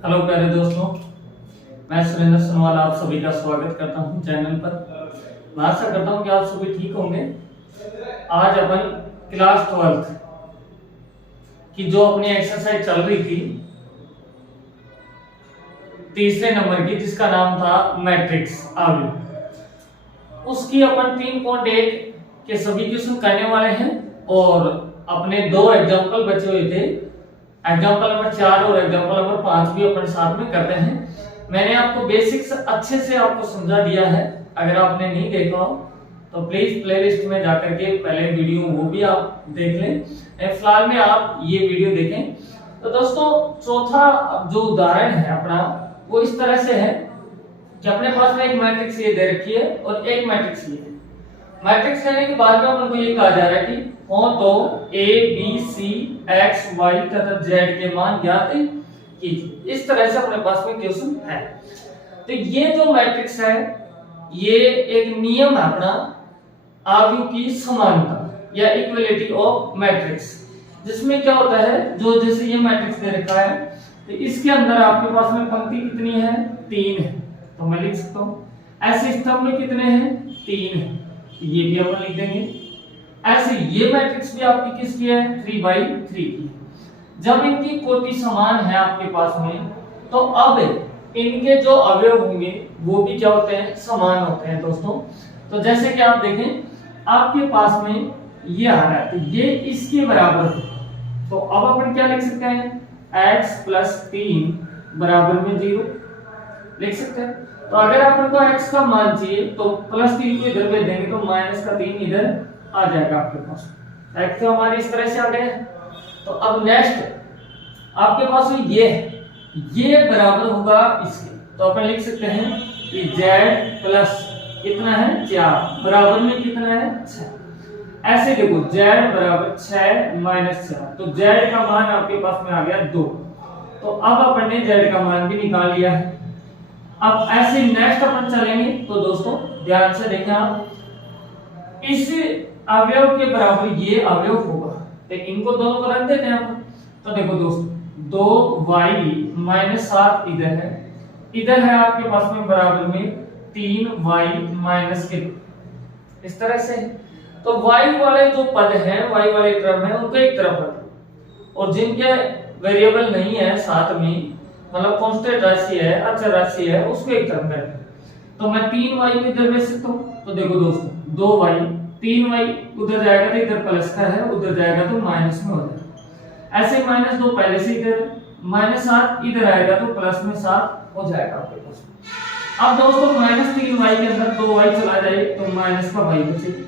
Hello प्यारे दोस्तों, मैं सुरेंद्र सोनवाल आप सभी का स्वागत करता हूं चैनल पर। मैं आशा करता हूं कि आप सभी ठीक होंगे। आज अपन क्लास 12th की जो अपनी एक्सरसाइज चल रही थी तीसरे नंबर की, जिसका नाम था मैट्रिक्स आव्यूह, उसकी अपन 3.1 के सभी क्वेश्चन करने वाले हैं और अपने दो एग्जाम्पल बचे हुए थे, एग्जाम्पल नंबर 4 और एग्जाम्पल नंबर 5 भी अपन साथ में करते हैं। मैंने आपको बेसिक्स अच्छे से आपको समझा दिया है। अगर आपने नहीं देखा हो तो प्लीज प्लेलिस्ट में जाकर के पहले वीडियो वो भी आप देख लें। फिलहाल में आप ये वीडियो देखें। तो दोस्तों, चौथा जो उदाहरण है अपना वो इस तरह से है कि अपने पास में एक मैट्रिक्स ये दे रखी है और एक मैट्रिक्स ये है। मैट्रिक्स लेने के बाद में अपन को ये कहा जा रहा है कि हो तो A B C X Y तथा जेड के मान ज्ञात कीजिए। इस तरह से अपने पास में क्वेश्चन है। तो ये जो मैट्रिक्स है ये एक नियम है अपना आव्यूह की समानता या इक्वलिटी ऑफ मैट्रिक्स, जिसमें क्या होता है, जो जैसे ये मैट्रिक्स दे रखा है तो इसके अंदर आपके पास में पंक्ति कितनी है, 3 है, तो मैं लिख सकता हूं। ऐसे स्तंभ में कितने हैं, 3 है, ये भी अपन लिख देंगे। ऐसे ये मैट्रिक्स भी आपकी किसकी है, 3/3 की। जब इनकी कोटि समान है आपके पास में, तो अब इनके जो अवयव होंगे वो भी क्या होते हैं, समान होते हैं दोस्तों। तो जैसे कि आप देखें आपके पास में ये आ रहा है तो ये इसके बराबर है, तो अब अपन क्या लिख सकते हैं, x + 3 बराबर में 0 लिख सकते हैं। तो अगर अपन को x का मान चाहिए तो +3 को इधर भेज देंगे तो -3 इधर आ जाएगा आपके पास। x तो हमारे इस तरह से आ गया है। तो अब नेक्स्ट आपके पास ये बराबर होगा इसके, तो अपन लिख सकते हैं कि z प्लस कितना है, 4 बराबर में कितना है, 6। ऐसे देखो z बराबर 6 - 4, तो z का मान आपके पास में आ गया 2। तो अब अपन ने z का मान भी निकाल लिया है। अब ऐसे नेक्स्ट अपन चलेंगे तो दोस्तों ध्यान से देखें आप, इस अवयव के बराबर ये अवयव होगा, तो इनको दोनों को रख देते हैं अपन। तो देखो दोस्तों 2y - 7 इधर है आपके पास में बराबर में 3y - 2 इस तरह से। तो y वाले जो पद हैं, y वाले क्रम है, उनको एक तरफ रखो और जिनके वेरिएबल नहीं है साथ में, मतलब कांस्टेंट राशि है, अचर राशि है, उसको एक तरफ रखें। तो मैं 3y को इधर भेज सकता हूं। तो देखो दोस्तों 2y 3y उधर जाएगा तो इधर प्लस का है, उधर जाएगा तो माइनस में हो जाएगा। ऐसे -2 पहले से इधर, -7 इधर आएगा तो प्लस में 7 हो जाएगा आपके पास। अब दोस्तों -3y के अंदर 2y चला जाए तो माइनस का y बचेगा,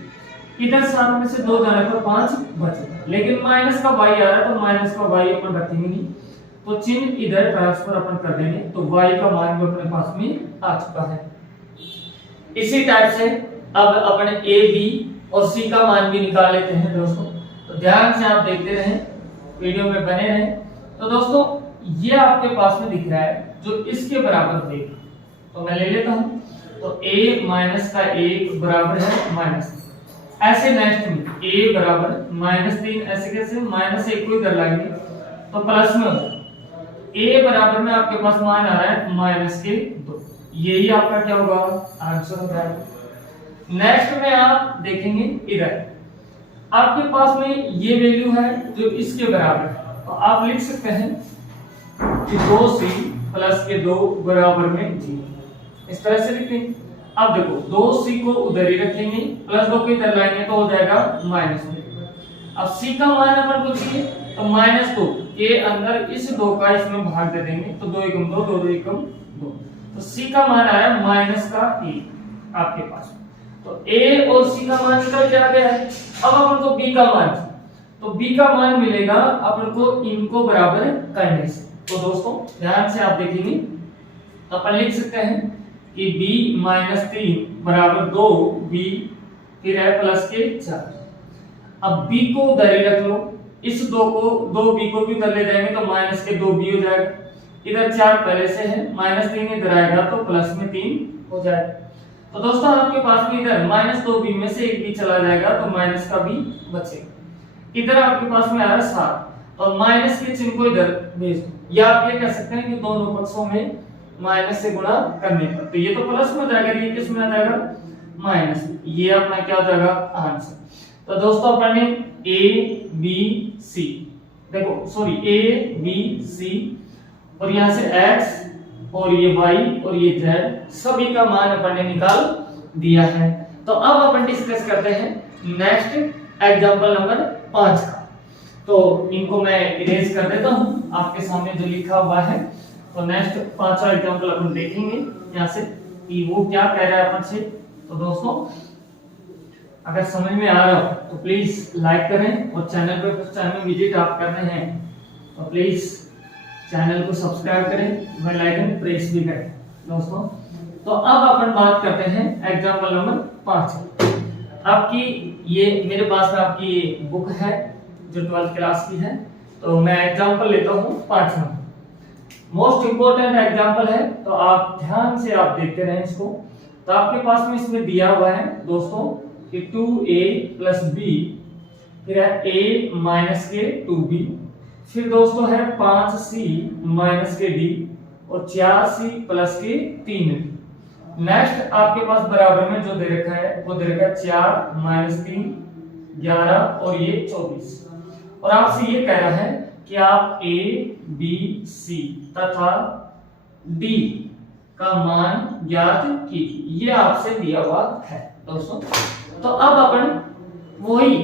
इधर 7 में से 2 जाने पर 5 बचेगा, लेकिन माइनस का y आ रहा है तो माइनस का y अपन रखेंगे नहीं, तो चिन्ह इधर ट्रांसफर अपन कर देंगे, तो y का मान भी अपने पास में आ चुका है। इसी टाइप से अब अपन a b और c का मान भी निकाल लेते हैं दोस्तों। तो ध्यान से आप देखते रहें, वीडियो में बने रहें। तो दोस्तों ये आपके पास में दिख रहा है जो इसके बराबर होगा, तो मैं ले लेता हूं। तो a - का 1 बराबर है -3। ऐसे नेक्स्ट में a बराबर -3, ऐसे कैसे, -1 को इधर लाएंगे तो प्लस में हो जाएगा। a बराबर में आपके पास मान आ रहा है -2, यही आपका क्या होगा, आंसर हो जाएगा। नेक्स्ट में आप देखेंगे इधर आपके पास में ये वैल्यू है जो इसके बराबर है, तो आप लिख सकते हैं कि 2c + 2 बराबर में 0 इस तरह से लिखेंगे। अब देखो 2c को उधर ही रखेंगे, +2 को इधर लाएंगे तो हो जाएगा -2। अब c का मान अपन को चाहिए तो -2 के अंदर इस 2 का इसमें भाग दे देंगे, तो 2 × 2 2 2 × 2, तो c का मान आया -1 आपके पास। तो a और c का मान निकल के आ गया है। अब अपन को b का मान, तो b का मान मिलेगा अपन को इनको बराबर करने से। तो दोस्तों ध्यान से आप देखेंगे तो अपन लिख सकते हैं कि b - 3 बराबर 2b फिर है +4। अब b को उधर ही रख लो, इस 2b को भी उधर ले जाएंगे तो -2b हो जाएगा, इधर 4 पहले से है, -3 इधर आएगा तो +3 हो जाएगा। तो दोस्तों आपके पास में इधर -2b में से एक भी चला जाएगा तो माइनस का भी बचेगा। इधर आपके पास में आ रहा है 7, तो माइनस के चिन्ह को इधर भेज दो, या आप ये कह सकते हैं कि दोनों पक्षों में माइनस से गुणा करने पर, तो ये तो प्लस में जाएगा, ये किस में आ जाएगा माइनस में, ये अपना क्या हो जाएगा आंसर। तो दोस्तों अपन ने ए बी सी, देखो सॉरी ए बी सी और यहां से x और ये y और ये z सभी का मान अपन ने निकाल दिया है। तो अब अपन डिस्कस करते हैं नेक्स्ट एग्जांपल नंबर 5 का। तो इनको मैं इरेज कर देता हूं आपके सामने जो लिखा हुआ है। तो नेक्स्ट 5वां एग्जांपल अपन देखेंगे यहां से कि वो क्या कह रहा है अपन से। तो दोस्तों अगर समझ में आ रहा हो तो प्लीज लाइक करें, और चैनल पे फर्स्ट टाइम में विजिट आप कर रहे हैं तो प्लीज चैनल को सब्सक्राइब करें, बेल आइकन प्रेस भी करें दोस्तों। तो अब अपन बात करते हैं एग्जांपल नंबर 5। आपकी ये मेरे पास में आपकी बुक है जो 12th क्लास की है। तो मैं एग्जांपल लेता हूं 5वां, मोस्ट इंपोर्टेंट एग्जांपल है, तो आप ध्यान से आप देखते रहें इसको। तो आपके पास में इसमें दिया हुआ है दोस्तों कि 2a + b, फिर है a - के 2b, फिर दोस्तों है 5c - के d और 4c + के 3b। नेक्स्ट आपके पास बराबर में जो दे रखा है वो दे रखा है 4 - 3 11 और ये 24। और आपसे ये कह रहा है कि आप a b c तथा d का मान ज्ञात कीजिए, ये आपसे दिया हुआ है दोस्तों। तो अब अपन वही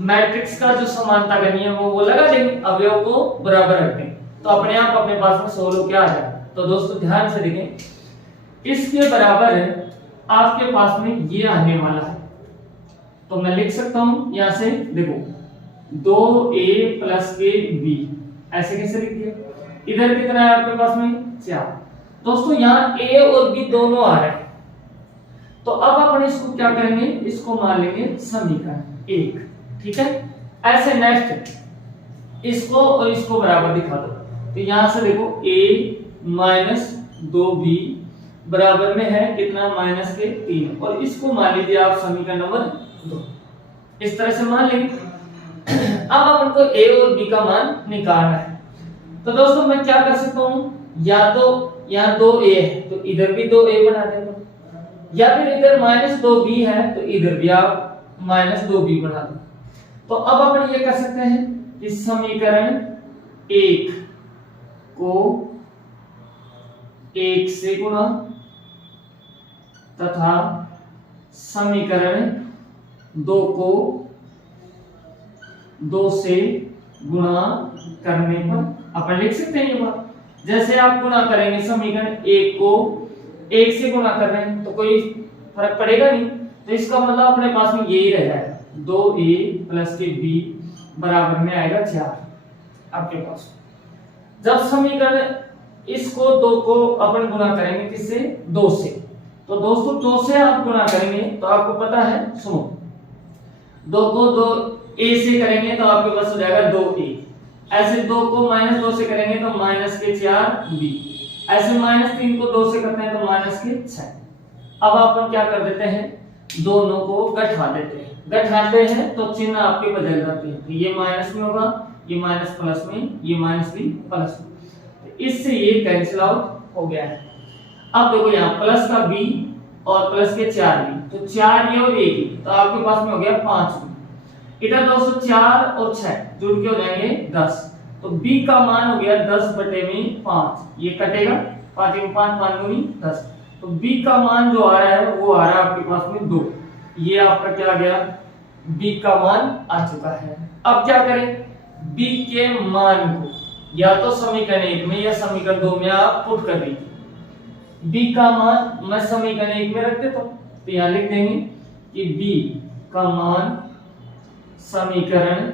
मैट्रिक्स का जो समानता करनी है वो लगा देंगे, अवयव को बराबर रख देंगे, तो अपने आप अपने पास में सोल्व क्या आ जाए। तो दोस्तों ध्यान से देखें, इसके बराबर आपके पास में ये आने वाला है। तो मैं लिख सकता हूं यहां से, देखो 2a + के b, ऐसे कैसे लिख दिया। इधर कितना है आपके पास में 4। दोस्तों यहाँ a और b दोनों आ रहे हैं, तो अब अपन इसको क्या करेंगे, इसको मान लेंगे समीकरण 1, ठीक है। ऐसे नेक्स्ट इसको और इसको बराबर दिखा दो। तो यहां से देखो a - 2b बराबर में है कितना के 3, और इसको मान लीजिए आप समीकरण नंबर 2, इस तरह से मान लेंगे। अब अपन को a और b का मान निकालना है। तो दोस्तों मैं क्या कर सकता हूं, या तो यहाँ 2a है तो इधर भी 2a बना देंगे, या फिर इधर -2b है तो इधर भी आप -2b बना दो। तो अब अपन ये कर सकते हैं कि समीकरण 1 को 1 से गुणा तथा समीकरण 2 को 2 से गुणा करने पर अपन लिख सकते हैं ये बात। जैसे आप गुणा करेंगे समीकरण 1 को 1 से गुणा कर रहे हैं तो कोई फर्क पड़ेगा नहीं, तो इसका मतलब अपने पास में यही रह जाएगा 2a + के b बराबर में आएगा 4 आपके पास। जब समीकरण इसको 2 को अपन गुणा करेंगे किससे, 2 से, तो दोस्तों 2 से आप गुणा करेंगे तो आपको पता है, सुनो 2 को 2a से करेंगे तो आपके पास हो जाएगा 2a, ऐसे 2 को -2 से करेंगे तो -4b, ऐसे -3 को 2 से करते हैं तो -6। अब अपन क्या कर देते हैं, दोनों को घटा देते हैं। घटाते हैं तो चिन्ह आपके बदल जाते हैं, तो ये माइनस में होगा, ये माइनस प्लस में, ये माइनस भी प्लस में, तो इससे ये कैंसिल आउट हो गया है। अब देखो यहाँ प्लस का b और प्लस के 4b, तो 4 ये और 1, तो आपके पास में हो गया 5b। इधर दोस्तों 4 और 6 जुड़ के हो जाएंगे 10, तो b का मान हो गया 10/5, ये कटेगा 5 × 5 5 दूनी 10, तो b का मान जो आ रहा है वो आ रहा है आपके पास में 2, ये आपका क्या आ गया, b का मान आ चुका है। अब क्या करें, b के मान को या तो समीकरण 1 में या समीकरण 2 में आप पुट कर दीजिए। b का मान मैं समीकरण 1 में रख देता हूं, तो यहां लिख देंगे कि b का मान समीकरण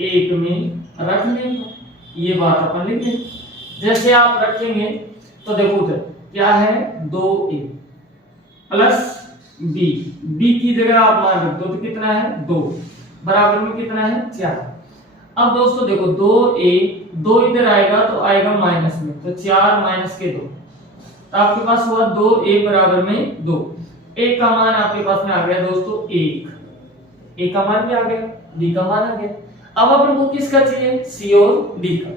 1 में रख लेंगे, ये बात अपन लिख देंगे। जैसे आप रखेंगे तो देखो उधर क्या है, 2a प्लस b की जगह आप मान रख दो तो कितना है 2, बराबर में कितना है 4। अब दोस्तों देखो 2a, 2 इधर आएगा तो आएगा माइनस में, तो 4 - के 2, तो आपके पास हुआ 2a बराबर में 2। a का मान आपके पास में आ गया दोस्तों 1, a का मान भी आ गया, b का मान आ गया। अब अपन को किसका चाहिए, सी और डी का।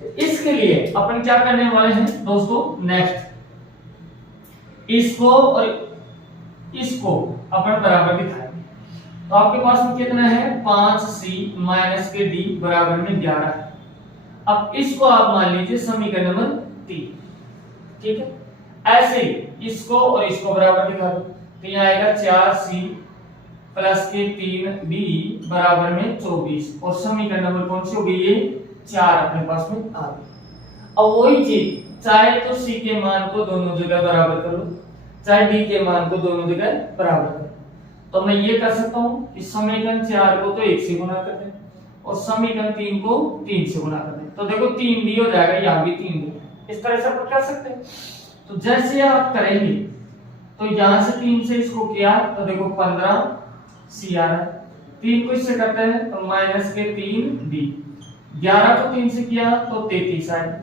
तो इसके लिए अपन क्या करने वाले हैं दोस्तों, नेक्स्ट इसको और इसको अपन बराबर दिखाएंगे। तो आपके पास में कितना है, 5c माइनस के d बराबर में 11 है। अब इसको आप मान लीजिए समीकरण नंबर 3, ठीक है। ऐसे ही इसको और इसको बराबर दिखा दो, तो यहाँ आएगा 4c प्लस के 3d बराबर में 24, और समीकरण नंबर कौन सी हो गई, ये 4 अपने पास में आ गई। अब वही चीज चाहे तो c के मान को दोनों जगह बराबर कर लो, चाहे d के मान को दोनों जगह बराबर कर लो। तो मैं ये कर सकता हूं कि समीकरण 4 को तो 1 से गुणा कर दें और समीकरण 3 को 3 से गुणा कर दें, तो देखो 3d हो जाएगा, यहाँ भी 3d। इस तरह से अपन कर सकते हैं। तो जैसे आप करेंगे तो यहां से 3 से इसको किया तो देखो 15c आ रहा है, 3 को इससे करते हैं तो माइनस के 3d, 11 को 3 से किया तो 33 आएगा।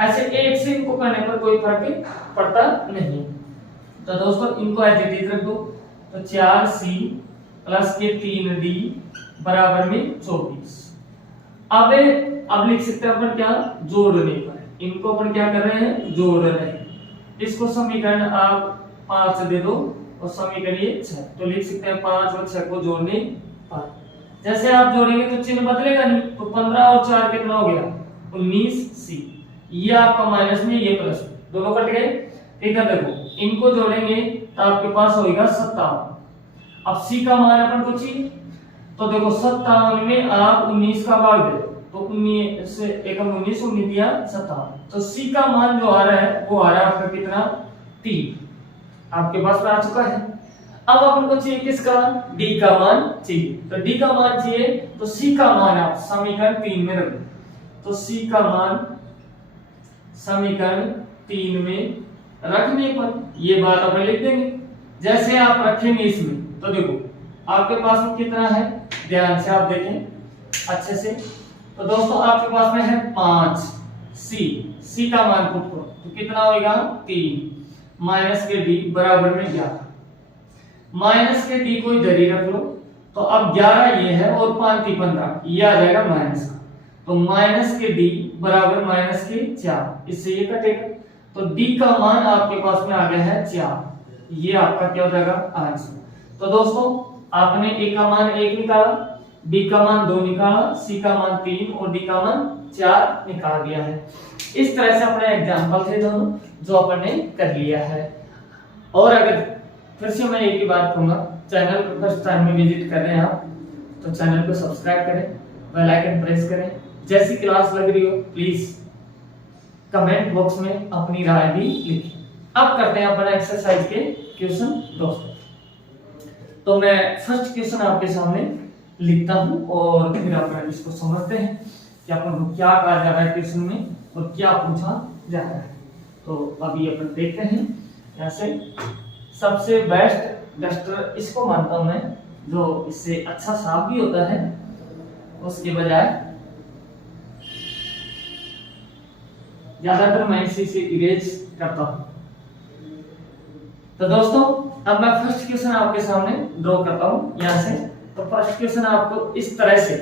ऐसे एक से इनको करने पर कोई फर्क पड़ता नहीं। तो दोस्तों इनको ऐसे इट रख दो, तो 4c प्लस के 3d बराबर में 24। अब लिख सकते हैं अपन क्या, जोड़ने पर, इनको अपन क्या कर रहे हैं, जोड़ रहे हैं। इसको समीकरण आप 5 दे दो और समीकरण ये 6, तो लिख सकते हैं 5 और 6 को जोड़ने पर। जैसे आप जोड़ेंगे तो चिन्ह बदलेगा नहीं, तो 15 और 4 कितना हो गया, 19c। ये आपका माइनस में, ये प्लस में, दोनों कट गए। इधर देखो इनको जोड़ेंगे तो आपके पास होगा 57। अब c का मान अपन को चाहिए, तो देखो 57 में आप 19 का भाग दे, तो 19 से 19 19 दिया 57, तो c का मान जो आ रहा है वो आ रहा है आपका कितना, 3 आपके पास में आ चुका है। अब अपन को चाहिए किसका, d का मान चाहिए। तो d का मान चाहिए तो c का मान आप समीकरण 3 में रख दो, तो c का मान समीकरण 3 में रखने पर ये बात अपन लिख देंगे। जैसे आप रखेंगे इसमें तो देखो आपके पास में कितना है, ध्यान से आप देखें अच्छे से। तो दोस्तों आपके पास में है 5c का मान पुट करो तो कितना होगा, 3 माइनस के d बराबर में 11, माइनस के d को इधर ही रख लो। तो अब 11 ये है और 5 3 15, ये आ जाएगा माइनस का, तो माइनस के d बराबर माइनस के 4, इससे ये कटेगा। तो d का मान आपके पास में आ गया है 4, ये आपका क्या हो जाएगा, आंसर। तो दोस्तों आपने a का मान 1 निकाला, b का मान 2 निकाला, c का मान 3 और d का मान 4 निकाल दिया है। इस तरह से अपने एग्जांपल थे दोनों जो अपन ने कर लिया है। और अगर फिर से मैं एक ही बात कहूंगा, चैनल को फर्स्ट टाइम में विजिट कर रहे हैं आप तो चैनल को सब्सक्राइब करें, बेल आइकन प्रेस करें। जैसी क्लास लग रही हो प्लीज कमेंट बॉक्स में अपनी राय भी लिखें। अब करते हैं अपना एक्सरसाइज के क्वेश्चन दोस्तों। तो मैं फर्स्ट क्वेश्चन आपके सामने लिखता हूं और फिर अपन इसको समझते हैं कि अपन को क्या कहा जा रहा है क्वेश्चन में और क्या पूछा जा रहा है। तो अभी अपन देखते हैं। यहाँ से सबसे बेस्ट डस्टर इसको मानता हूं मैं, जो इससे अच्छा साफ भी होता है उसके बजाय ज्यादातर मैं इसी से इरेज करता हूं। तो दोस्तों अब मैं फर्स्ट क्वेश्चन आपके सामने ड्रॉ करता हूं यहाँ से। तो फर्स्ट क्वेश्चन आपको इस तरह से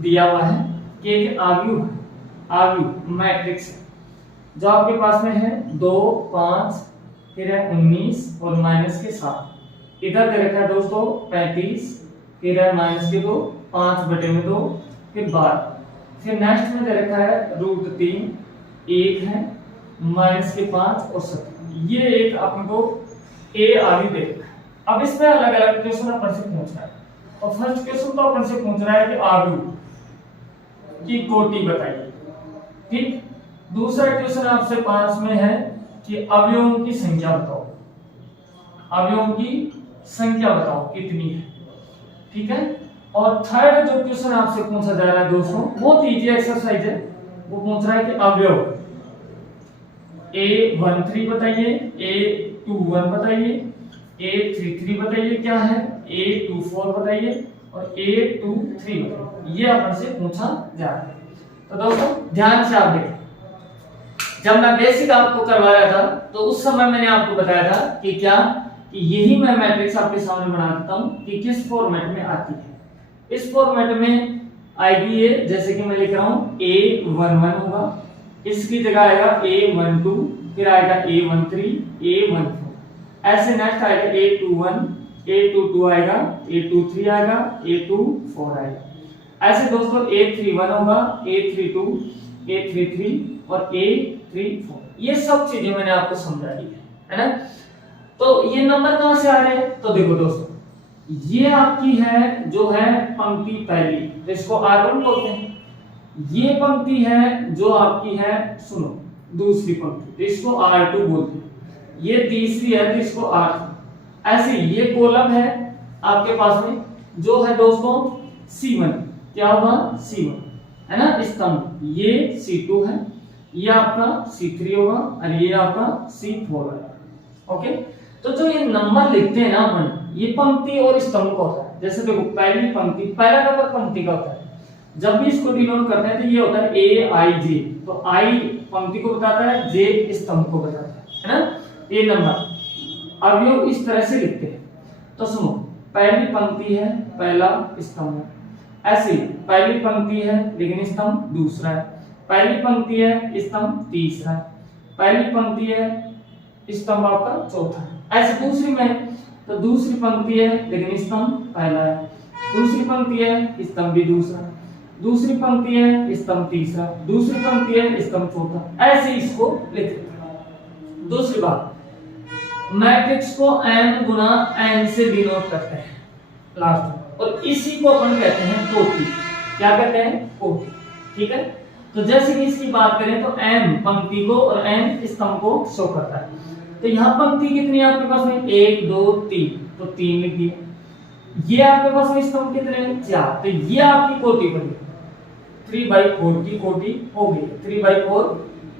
दिया हुआ है कि एक आव्यूह मैट्रिक्स जो आपके पास में है 2 5 फिर है 19 और माइनस के 7। इधर दे रखा है दोस्तों 35 फिर है माइनस के 2 5/2 फिर 12। फिर नेक्स्ट में दे रखा है √3 1 है माइनस के 5 और 7। ये एक अपन को ए आव्यूह दे रखा है। अब इसमें अलग अलग क्वेश्चन अपन से पूछ रहा है और फर्स्ट क्वेश्चन तो अपन से पूछ रहा है कि आव्यूह की कोटि बताइए, ठीक। दूसरा क्वेश्चन आपसे 5 में है कि अवयवों की संख्या बताओ, अवयवों की संख्या बताओ कितनी है, ठीक है। और थर्ड जो क्वेश्चन आपसे पूछा जा रहा है दोस्तों बहुत इजी एक्सरसाइज है, वो पूछ रहा है कि अवयव A13 बताइए, A21 बताइए, A33 बताइए क्या है, A24 बताइए और A23 बताइए। ये अपन से पूछा जा रहा है। तो दोस्तों ध्यान से आप देखें, जब मैं बेसिक आपको करवा रहा था तो उस समय मैंने आपको बताया था कि क्या कि यही मैं मैट्रिक्स आपके सामने बना देता हूं कि किस फॉर्मेट में आती है। इस फॉर्मेट में आएगी ये, जैसे कि मैं लिख रहा हूं A11 होगा, इसकी जगह आएगा A12, फिर आएगा A13, A14, ऐसे नेक्स्ट आएगा A21, A22 आएगा, A23 आएगा, A24 आएगा। ऐसे दोस्तों A31 होगा, A32, A33 और A34। ये सब चीजें मैंने आपको समझा दी है ना। तो ये नंबर कहां से आ रहे हैं, तो देखो दोस्तों ये आपकी है जो है पंक्ति पहली, तो इसको R1 बोलते हैं। ये पंक्ति है जो आपकी है, सुनो, दूसरी पंक्ति, तो इसको R2 बोलते हैं। ये तीसरी है तो इसको R3। ऐसे ये कॉलम है आपके पास में जो है दोस्तों C1, क्या होगा C1 है ना, स्तंभ। ये C2 है, ये आपका C3 होगा और ये आपका C4 है। ओके, तो जो ये नंबर लिखते हैं ना अपन, ये पंक्ति और स्तंभ का होता है। जैसे देखो पहली पंक्ति, पहला नंबर पंक्ति का होता है, जब भी इसको डिनोट करते हैं तो ये होता है AIJ, तो I पंक्ति को बताता है, J स्तंभ को बताता है ना। ये नंबर अवयव इस तरह से लिखते हैं। तो सुनो, पहली पंक्ति है, पहला स्तंभ है। ऐसे पहली पंक्ति है लेकिन स्तंभ दूसरा है, पहली पंक्ति है स्तंभ तीसरा है, पहली पंक्ति है स्तंभ आपका चौथा है। ऐसे दूसरी में तो दूसरी पंक्ति है लेकिन स्तंभ पहला है, दूसरी पंक्ति है स्तंभ भी दूसरा, दूसरी पंक्ति है स्तंभ तीसरा, दूसरी पंक्ति है स्तंभ चौथा। ऐसे इसको लिखते हैं। दूसरी बात, मैट्रिक्स को m गुना n से डिनोट करते हैं लास्ट, और इसी को अपन कहते हैं कोटि। क्या कहते हैं, कोटि। ठीक है, तो जैसे कि इसकी बात करें तो m पंक्ति को और n स्तंभ को शो करता है। तो यहाँ पंक्ति कितनी है आपके पास में, 1 2 3, तो 3 लिख दिए। ये आपके पास में स्तंभ कितने हैं, 4, तो ये आपकी कोटि बनी, 3/4 की कोटि हो गई। 3/4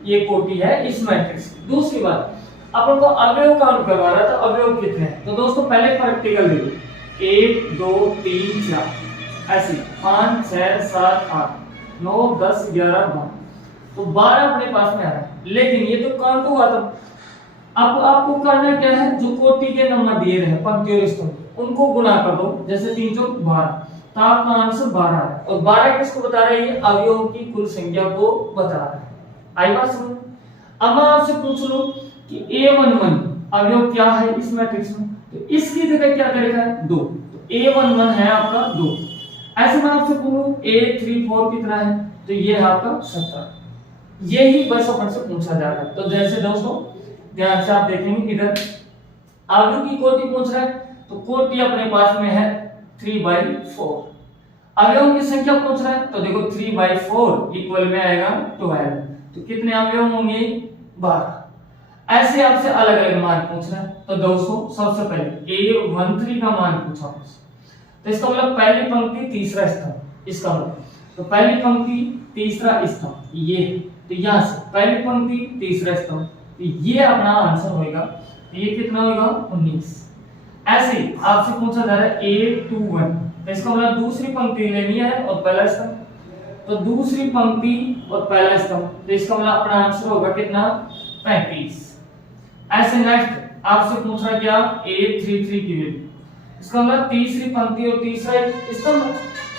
ये कोटि है इस मैट्रिक्स। दूसरी बात, अपन को अवयव काउंट करवा रहा था, अवयव कितने हैं, तो दोस्तों पहले प्रैक्टिकल दे दो, 1 2 3 4, ऐसे 5 6 7 8 9 10 11 12, तो 12 अपने पास में आ रहा है। लेकिन ये तो काउंट हुआ, तो अब आपको करना क्या है, जो कोटि के नंबर दिए रहे पंक्ति और स्तंभ, उनको गुना कर दो। जैसे 3 चौक 12, तो आपका आंसर 12 है। और 12 किसको बता रहा है, ये अवयवों की कुल संख्या को बता रहा है। आई बात समझ। अब मैं आपसे पूछ लूं कि A11 अवयव क्या है इस मैट्रिक्स में, तो इसकी जगह क्या करेगा, 2, तो A11 है आपका 2। ऐसे मैं आपसे पूछूं A34 कितना है, तो ये है आपका 17। यही बस अपन से पूछा जा रहा है। तो जैसे दोस्तों ध्यान से आप देखेंगे, इधर अवयव की कोटि पूछ रहा है, तो कोटि अपने पास में है 3/4। अवयवों की संख्या पूछ रहा है, तो देखो 3/4 इक्वल में आएगा 12, तो कितने अवयव होंगे, 12। ऐसे आपसे अलग अलग मान पूछ रहा है। तो दोस्तों सबसे पहले A13 का मान पूछा आपसे, तो इसका मतलब पहली पंक्ति तीसरा स्तंभ, इसका मतलब तो पहली पंक्ति तीसरा स्तंभ ये, तो यहां से पहली पंक्ति तीसरा स्तंभ, तो ये अपना आंसर होगा। तो ये कितना होगा, 19। ऐसे ही आपसे पूछा जा रहा है A21, तो इसका मतलब दूसरी पंक्ति लेनी है और पहला स्तंभ, तो दूसरी पंक्ति और पहला स्तंभ, तो इसका मतलब अपना आंसर होगा कितना, 35। ऐसे नेक्स्ट आपसे पूछ रहा क्या, A33 की वैल्यू, इसका मतलब तीसरी पंक्ति और तीसरा स्तंभ,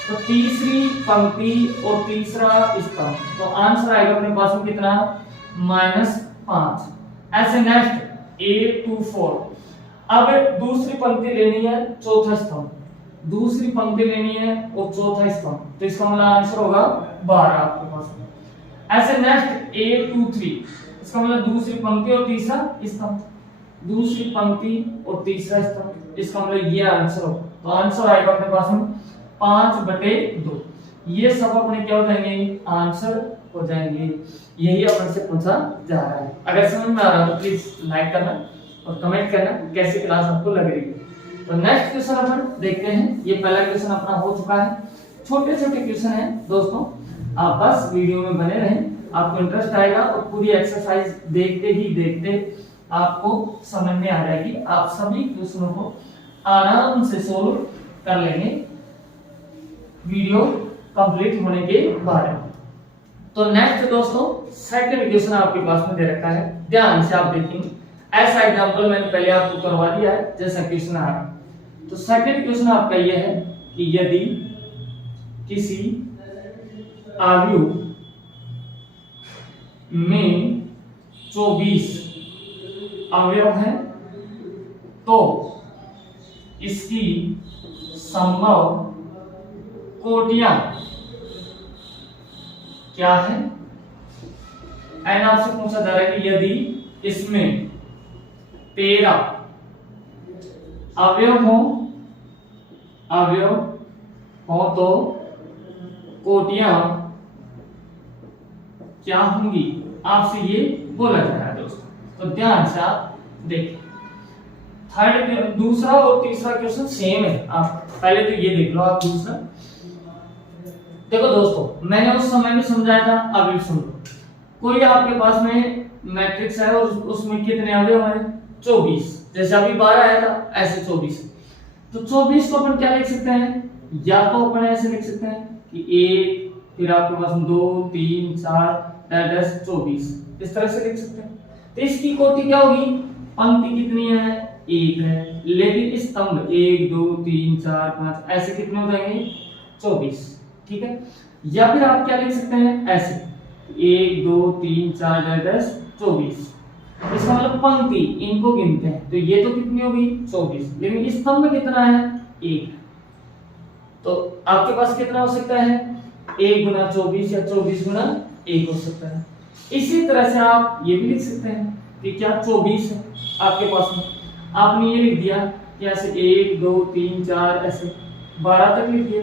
तो तीसरी पंक्ति और तीसरा स्तंभ, तो आंसर आएगा अपने पास में कितना, -5। ऐसे नेक्स्ट A24, अब ऐसी पंक्ति लेनी है चौथा स्तंभ, दूसरी पंक्ति लेनी है और चौथा स्तंभ, तो इसका मतलब आंसर होगा 12 आपके पास में। ऐसे नेक्स्ट A23, इसका मतलब दूसरी पंक्ति और तीसरा स्तंभ, दूसरी पंक्ति और तीसरा स्तंभ, इसका मतलब ये आंसर होगा। तो आंसर आएगा अपने पास में 5/2। ये सब अपने क्या हो जाएंगे, आंसर हो जाएंगे। यही अपन से पूछा जा रहा है। अगर समझ में आ रहा है तो प्लीज लाइक करना और कमेंट करना कैसी क्लास आपको लग रही है। तो नेक्स्ट क्वेश्चन अपन देखते हैं। ये पहला क्वेश्चन अपना हो चुका है। छोटे छोटे क्वेश्चन है दोस्तों, आप बस वीडियो में बने रहें, आपको इंटरेस्ट आएगा और पूरी एक्सरसाइज देखते ही देखते आपको समझ में आ जाएगी। आप सभी क्वेश्चनों को आराम से सोल्व कर लेंगे वीडियो कंप्लीट होने के बाद। तो नेक्स्ट दोस्तों सेकंड क्वेश्चन आपके पास में दे रखा है, ध्यान से आप देखेंगे। ऐसा एग्जांपल मैंने पहले आपको करवा दिया है जैसा क्वेश्चन आ रहा है। तो सेकंड क्वेश्चन आपका यह है कि यदि किसी अवयव में 24 अवयव हैं तो इसकी संभव कोटियां क्या है। एंड आपसे पूछा जा रहा है कि यदि इसमें 13 अवयव हो तो कोटियां क्या होंगी, आपसे ये बोला जा रहा है दोस्तों। तो ध्यान से आप देखिए, थर्ड दूसरा और तीसरा क्वेश्चन सेम है। आप पहले तो ये देख लो, आप दूसरा देखो दोस्तों, मैंने उस समय भी समझाया था, अभी सुन लो। कोई आपके पास में मैट्रिक्स है और उसमें कितने अवयव हैं, 24। जैसे अभी 12 आया था, ऐसे 24 है। तो 24 को अपन क्या लिख सकते हैं, या तो अपन ऐसे लिख सकते हैं कि 1, फिर आपके पास 2 3 4 10 24, इस तरह से लिख सकते हैं। तो इसकी कोटि क्या होगी, पंक्ति कितनी है, 1 है, लेकिन स्तंभ 1 2 3 4 5 ऐसे कितने हो जाएंगे, 24। ठीक है, या फिर आप क्या लिख सकते हैं, ऐसे 1 2 3 4 10 24। इसका मतलब पंक्ति इनको गिनते हैं तो ये तो कितनी होगी, 24, लेकिन स्तंभ कितना है, 1। तो आपके पास कितना हो सकता है, 1 गुना 24 या 24 गुना 1 हो सकता है। इसी तरह से आप ये भी लिख सकते हैं कि क्या 24 है आपके पास में, आपने ये लिख दिया कि ऐसे 1 2 3 4 ऐसे 12 तक लिख दिया।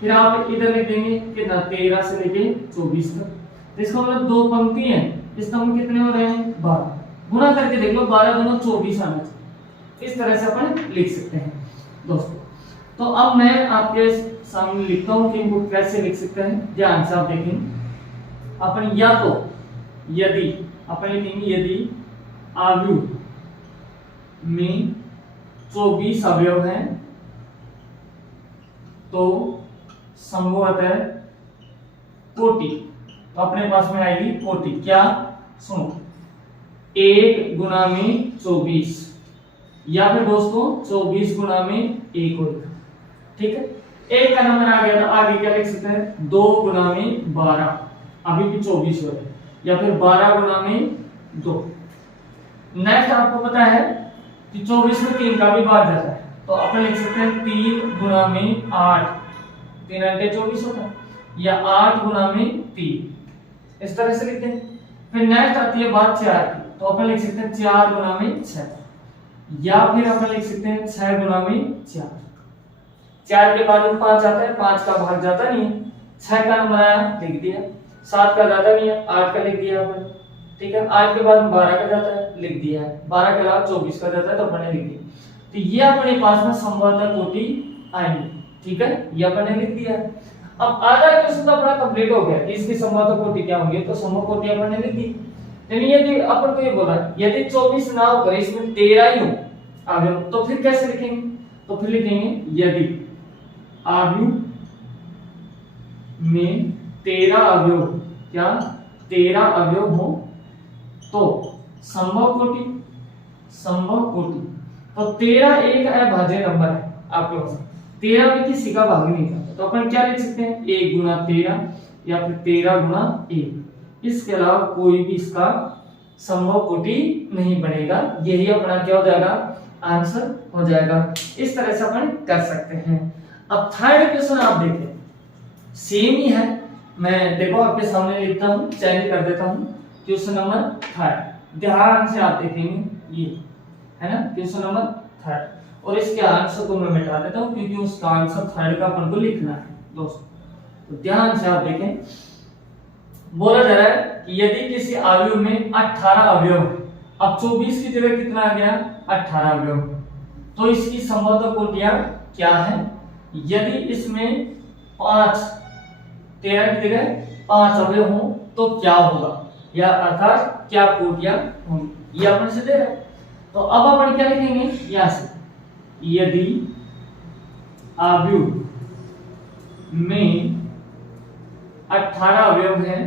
फिर आप इधर लिख देंगे कितना, 13 से लेके 24 तक। तो इसका मतलब 2 पंक्ति हैं, स्तंभ कितने हो रहे हैं, 12। गुणा करके देख लो, 12 दूना 24 आना चाहिए। इस तरह से अपन लिख सकते हैं दोस्तों। तो अब मैं आपके सामने लिखता हूं कि इनको कैसे लिख सकते हैं, ध्यान से आप देखें। अपन या तो यदि अपन लिखेंगे यदि अवयव में 24 अवयव हैं तो संभवतः कोटि, तो अपने पास में आएगी कोटि क्या, सुनो, 1 गुना में 24, या फिर दोस्तों 24 गुना में 1 होगा। ठीक है, 1 का नंबर आ गया तो आगे क्या लिख सकते हैं, 2 गुना में 12, अभी भी 24 हो रहा है, या फिर 12 गुना में 2। नेक्स्ट आपको पता है कि 24 में 3 का भी भाग जाता है, तो अपन लिख सकते हैं 3 गुना में 8, 3 अंटे 24 होता है, या 8 गुना में 3, इस तरह से लिखते हैं। फिर नेक्स्ट आती है बात 4 की, तो अपन लिख सकते हैं 4 गुना में 6, या फिर अपन लिख सकते हैं 6 गुना में 4। 4 के बाद में 5 आता है, 5 का भाग जाता नहीं है, 6 का नंबर आया लिख दिया, 7 का ज्यादा नहीं है 8 का लिख दिया अपन। ठीक है, 8 के बाद में 12 का जाता है, लिख दिया है, 12 के अलावा 24 का जाता है तो अपन ने लिख दिया। तो ये अपने पास में संभवतः कोटि आएंगे। ठीक है, ये अपन ने लिख दिया। अब आधा क्वेश्चन तो अपना कंप्लीट हो गया, इसकी संभवतः कोटि क्या होंगी, तो संभव कोटि अपन ने लिख दी। यानी यदि अपन को ये बोला यदि 24 ना होकर इसमें 13 ही हो अवयव, तो फिर कैसे लिखेंगे, तो फिर लिखेंगे यदि अवयव में 13 अवयव, क्या 13 अवयव हो तो संभव कोटि, संभव कोटि। तो 13 एक अभाज्य नंबर है आपके पास, 13 में किसी का भाग नहीं करता, तो अपन क्या लिख सकते हैं, 1 गुना 13 या फिर 13 गुना 1। इसके अलावा कोई भी इसका संभव कोटि नहीं बनेगा। यही अपना क्या हो जाएगा, आंसर हो जाएगा। इस तरह से अपन कर सकते हैं। अब थर्ड क्वेश्चन आप देखें, सेम ही है, मैं देखो आपके सामने लिखता हूं, चेंज कर देता हूं। क्वेश्चन नंबर 3, ध्यान से आप देखेंगे, ये है ना क्वेश्चन नंबर 3, और इसके आंसर को मैं मिटा देता हूं क्योंकि उसका आंसर 3 का अपन को लिखना है दोस्तों। तो ध्यान से आप देखें, बोला जा रहा है कि यदि किसी अवयव में 18 अवयव, अब 24 की जगह कितना आ गया, 18 अवयव, तो इसकी संभवतः कोटियां क्या है। यदि इसमें 5, 13 की जगह 5 अवयव हो तो क्या होगा, या अर्थात क्या कोटियां होंगी, ये अपन से दे रहा है। तो अब अपन क्या लिखेंगे, यहां से यदि अवयव में 18 अवयव हैं,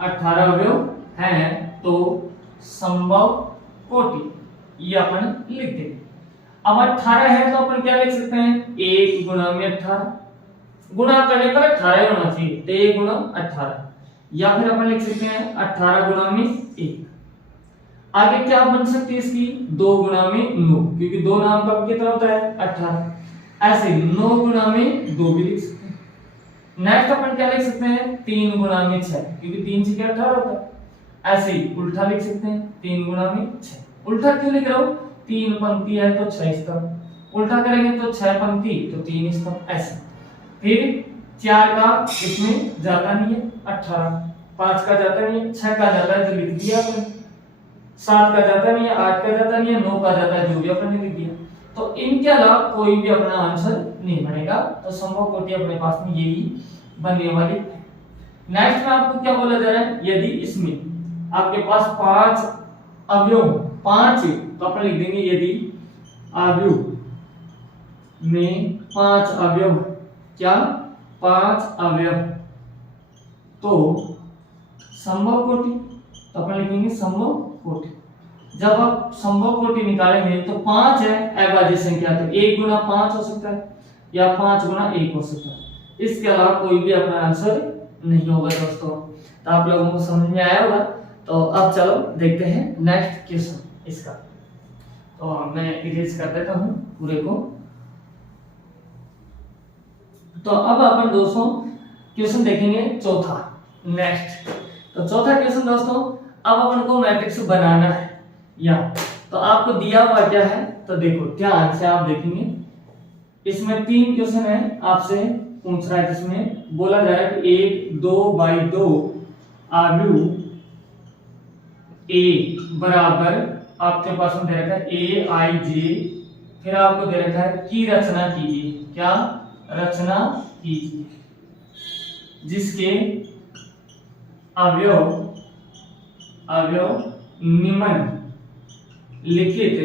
18 अवयव हैं तो संभव कोटि, ये अपन लिख देंगे। अब 18 है तो अपन क्या लिख सकते हैं, 1 गुना में 18, गुणा करने पर 18 होना चाहिए, तो 1 गुणा 18, या फिर अपन लिख सकते हैं 18 गुणा में 1। आगे क्या बन सकती है इसकी, 2 गुणा में 9, क्योंकि 2 नाम का कितना होता है 18। ऐसे 9 गुणा में 2 भी लिख सकते हैं। नेक्स्ट अपन क्या लिख सकते हैं 3 गुणा में 6, क्योंकि 3 से क्या 18 होता है। ऐसे ही उल्टा लिख सकते हैं 3 गुणा में 6। उल्टा क्यों लिख रहा हूं, 3 पंक्ति है तो 6 स्तंभ, उल्टा करेंगे तो 6 पंक्ति तो 3 स्तंभ। ऐसे फिर 4 का इसमें जाता नहीं है 18, 5 का जाता नहीं है, 6 का जाता है जो लिख दिया आपने, 7 का जाता नहीं है, 8 का जाता नहीं है, 9 का जाता है जो भी अपन ने लिख दिया। तो इनके अलावा कोई भी अपना आंसर नहीं बनेगा, तो संभव कोटि अपने पास में यही बनने वाली है। नेक्स्ट में आपको क्या बोला जा रहा है, यदि इसमें आपके पास 5 अवयव 5 तो अपन लिख देंगे यदि अवयव में 5 अवयव, क्या 5 अवयव, तो संभव कोटि, तो अपन लिखेंगे संभव कोटि। जब आप संभव कोटि निकालेंगे तो 5 है अभाज्य संख्या, तो 1 गुना 5 हो सकता है या 5 गुना 1 हो सकता है। इसके अलावा कोई भी अपना आंसर नहीं होगा दोस्तों। तो आप लोगों को समझ में आया होगा। तो अब चलो देखते हैं नेक्स्ट क्वेश्चन इसका। तो मैं इरेज कर देता हूं पूरे को। तो अब अपन दोस्तों क्वेश्चन देखेंगे चौथा नेक्स्ट। तो चौथा क्वेश्चन दोस्तों, अब अपन को मैट्रिक्स बनाना है या, तो आपको दिया हुआ क्या है, तो देखो ध्यान से आप देखेंगे। इसमें 3 क्वेश्चन है आपसे पूछ रहा है, जिसमें बोला जा रहा है कि 1 2/2 अवयव ए बराबर आपके पास में दे रखा है AIJ, फिर आपको दे रखा है की रचना कीजिए, क्या रचना कीजिए, जिसके अवयव निम्न लिखित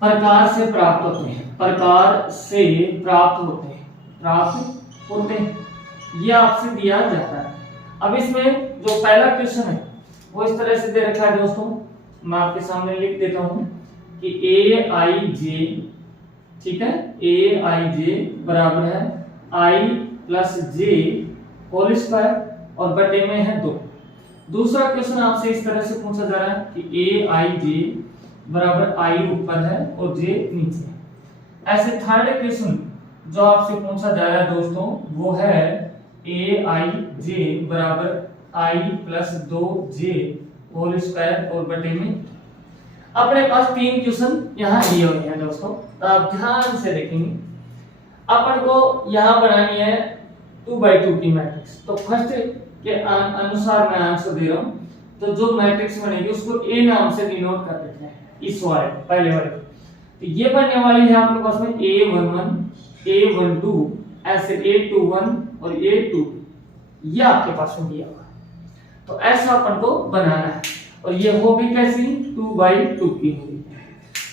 प्रकार से प्राप्त होते हैं, प्रकार से प्राप्त होते हैं, ये आपसे दिया जाता है। अब इसमें जो पहला क्वेश्चन है वो इस तरह से दे रखा है दोस्तों, मैं आपके सामने लिख देता हूं कि AIJ, ठीक है, AIJ बराबर है I plus J whole square और बटे में है 2। दूसरा क्वेश्चन आपसे इस तरह से पूछा जा रहा है कि AIJ बराबर I ऊपर है और J नीचे है। ऐसे थर्ड क्वेश्चन जो आपसे पूछा जा रहा है दोस्तों वो है AIJ बराबर I plus 2J whole square और बटे में। अपने पास 3 क्वेश्चन यहाँ दिए हुए हैं दोस्तों, तो आप ध्यान से देखेंगे। अपन को यहाँ बनानी है 2/2 की मैट्रिक्स। तो फर्स्ट के अनुसार मैं आंसर दे रहा हूँ, तो जो मैट्रिक्स बनेगी उसको A नाम से डिनोट कर देते हैं, इस वाले पहले वाले। तो ये बनने वाली है आपके पास में A11 A12 ऐसे A21 और A22, ये आपके पास में दिया हुआ है। तो ऐसा अपन को बनाना है और ये होगी कैसी 2/2 की होगी।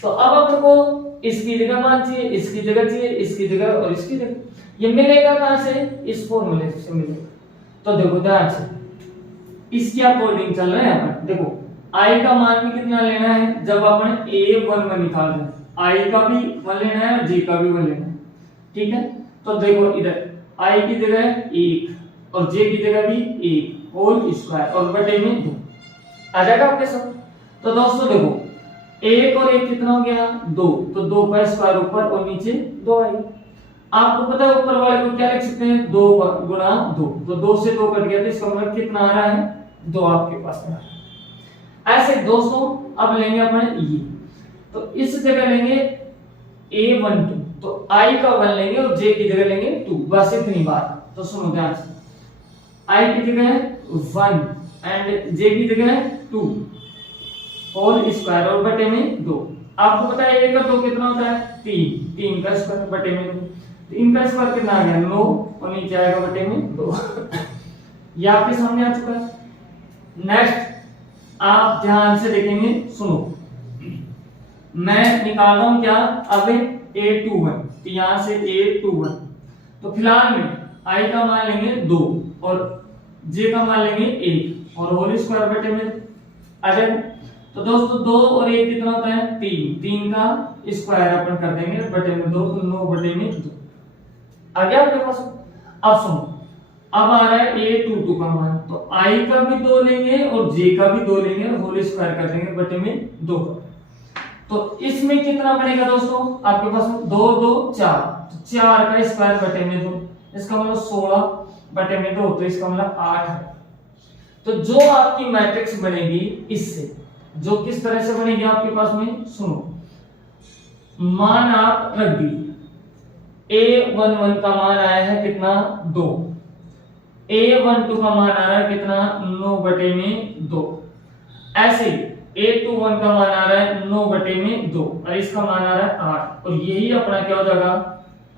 तो अब अपन को इसकी जगह मान चाहिए, इसकी जगह चाहिए, इसकी जगह और इसकी जगह। ये मिलेगा कहां से, इस फॉर्मूले से मिलेगा। तो देखो ध्यान से इसकी अकॉर्डिंग चल रहे हैं अपन। देखो I का मान भी कितना लेना है, जब अपन A11 निकाल रहे हैं I का भी 1 लेना है और J का भी 1 लेना है, ठीक है। तो देखो इधर I की जगह 1 और J की जगह भी 1 होल स्क्वायर और बटे में 2 आ जाएगा आपके साथ। तो दोस्तों देखो 1 और 1 कितना हो गया 2, तो 2 का स्क्वायर ऊपर और नीचे 2 आएगा। आपको पता है ऊपर वाले को क्या लिख सकते हैं 2 गुणा 2, तो 2 से 2 कट गया तो इसका मतलब कितना आ रहा है 2 आपके पास में। ऐसे दोस्तों अब लेंगे अपन ये, तो इस जगह लेंगे A12, तो I का 1 लेंगे और J की जगह लेंगे 2, बस इतनी बात। तो सुनो ध्यान से, I की जगह 1 एंड J की जगह 2 होल स्क्वायर और बटे में 2। आपको पता है 1 और 2 कितना होता है 3 का स्क्वायर बटे में 2, 3 का स्क्वायर कितना आ गया 9 और नीचे आएगा बटे में 2। ये आपके सामने आ चुका है। नेक्स्ट आप ध्यान से देखेंगे, सुनो मैं निकाल रहा हूं क्या अब A21, तो यहां से A21, तो फिलहाल में I का मान लेंगे 2 और J का मान लेंगे 1 और होल स्क्वायर बटे में आ जाएगा। तो दोस्तों 2 और 1 कितना होता है 3, 3 का स्क्वायर अपन कर देंगे बटे में 2, तो 9 बटे में 2 आ गया आपके पास। अब सुनो, अब आ रहा है a22 का मान, तो i का भी 2 लेंगे और j का भी 2 लेंगे और होल स्क्वायर कर देंगे बटे में 2। तो इसमें कितना बनेगा दोस्तों आपके पास 2 2 4, तो 4 का स्क्वायर बटे में 2, इसका मतलब 16 बटे में 2, तो इसका मतलब 8 है। तो जो आपकी मैट्रिक्स बनेगी इससे, जो किस तरह से बनेगी आपके पास में, सुनो, मान आप रख दी, a11 का मान आया है कितना 2, a12 का मान आ रहा है कितना 9 बटे में 2, ऐसे ही a21 का मान आ रहा है 9 बटे में 2 और इसका मान आ रहा है 8, और यही अपना क्या हो जाएगा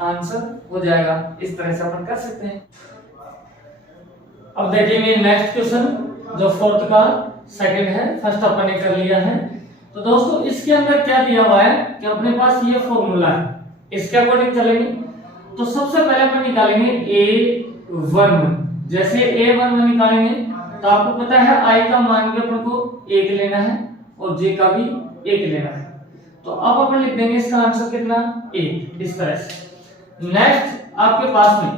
आंसर हो जाएगा। इस तरह से अपन कर सकते हैं। अब देखेंगे नेक्स्ट क्वेश्चन जो फोर्थ का सेकंड है, फर्स्ट अपन ने कर लिया है। तो दोस्तों इसके अंदर क्या दिया हुआ है कि अपने पास ये फॉर्मूला है, इसके अकॉर्डिंग चलेंगे। तो सबसे पहले अपन निकालेंगे a11, जैसे a11 निकालेंगे तो आपको पता है i का मान भी अपन को 1 लेना है और j का भी 1 लेना है, तो अब अपन लिख देंगे इसका आंसर कितना 1, इस तरह से। नेक्स्ट आपके पास में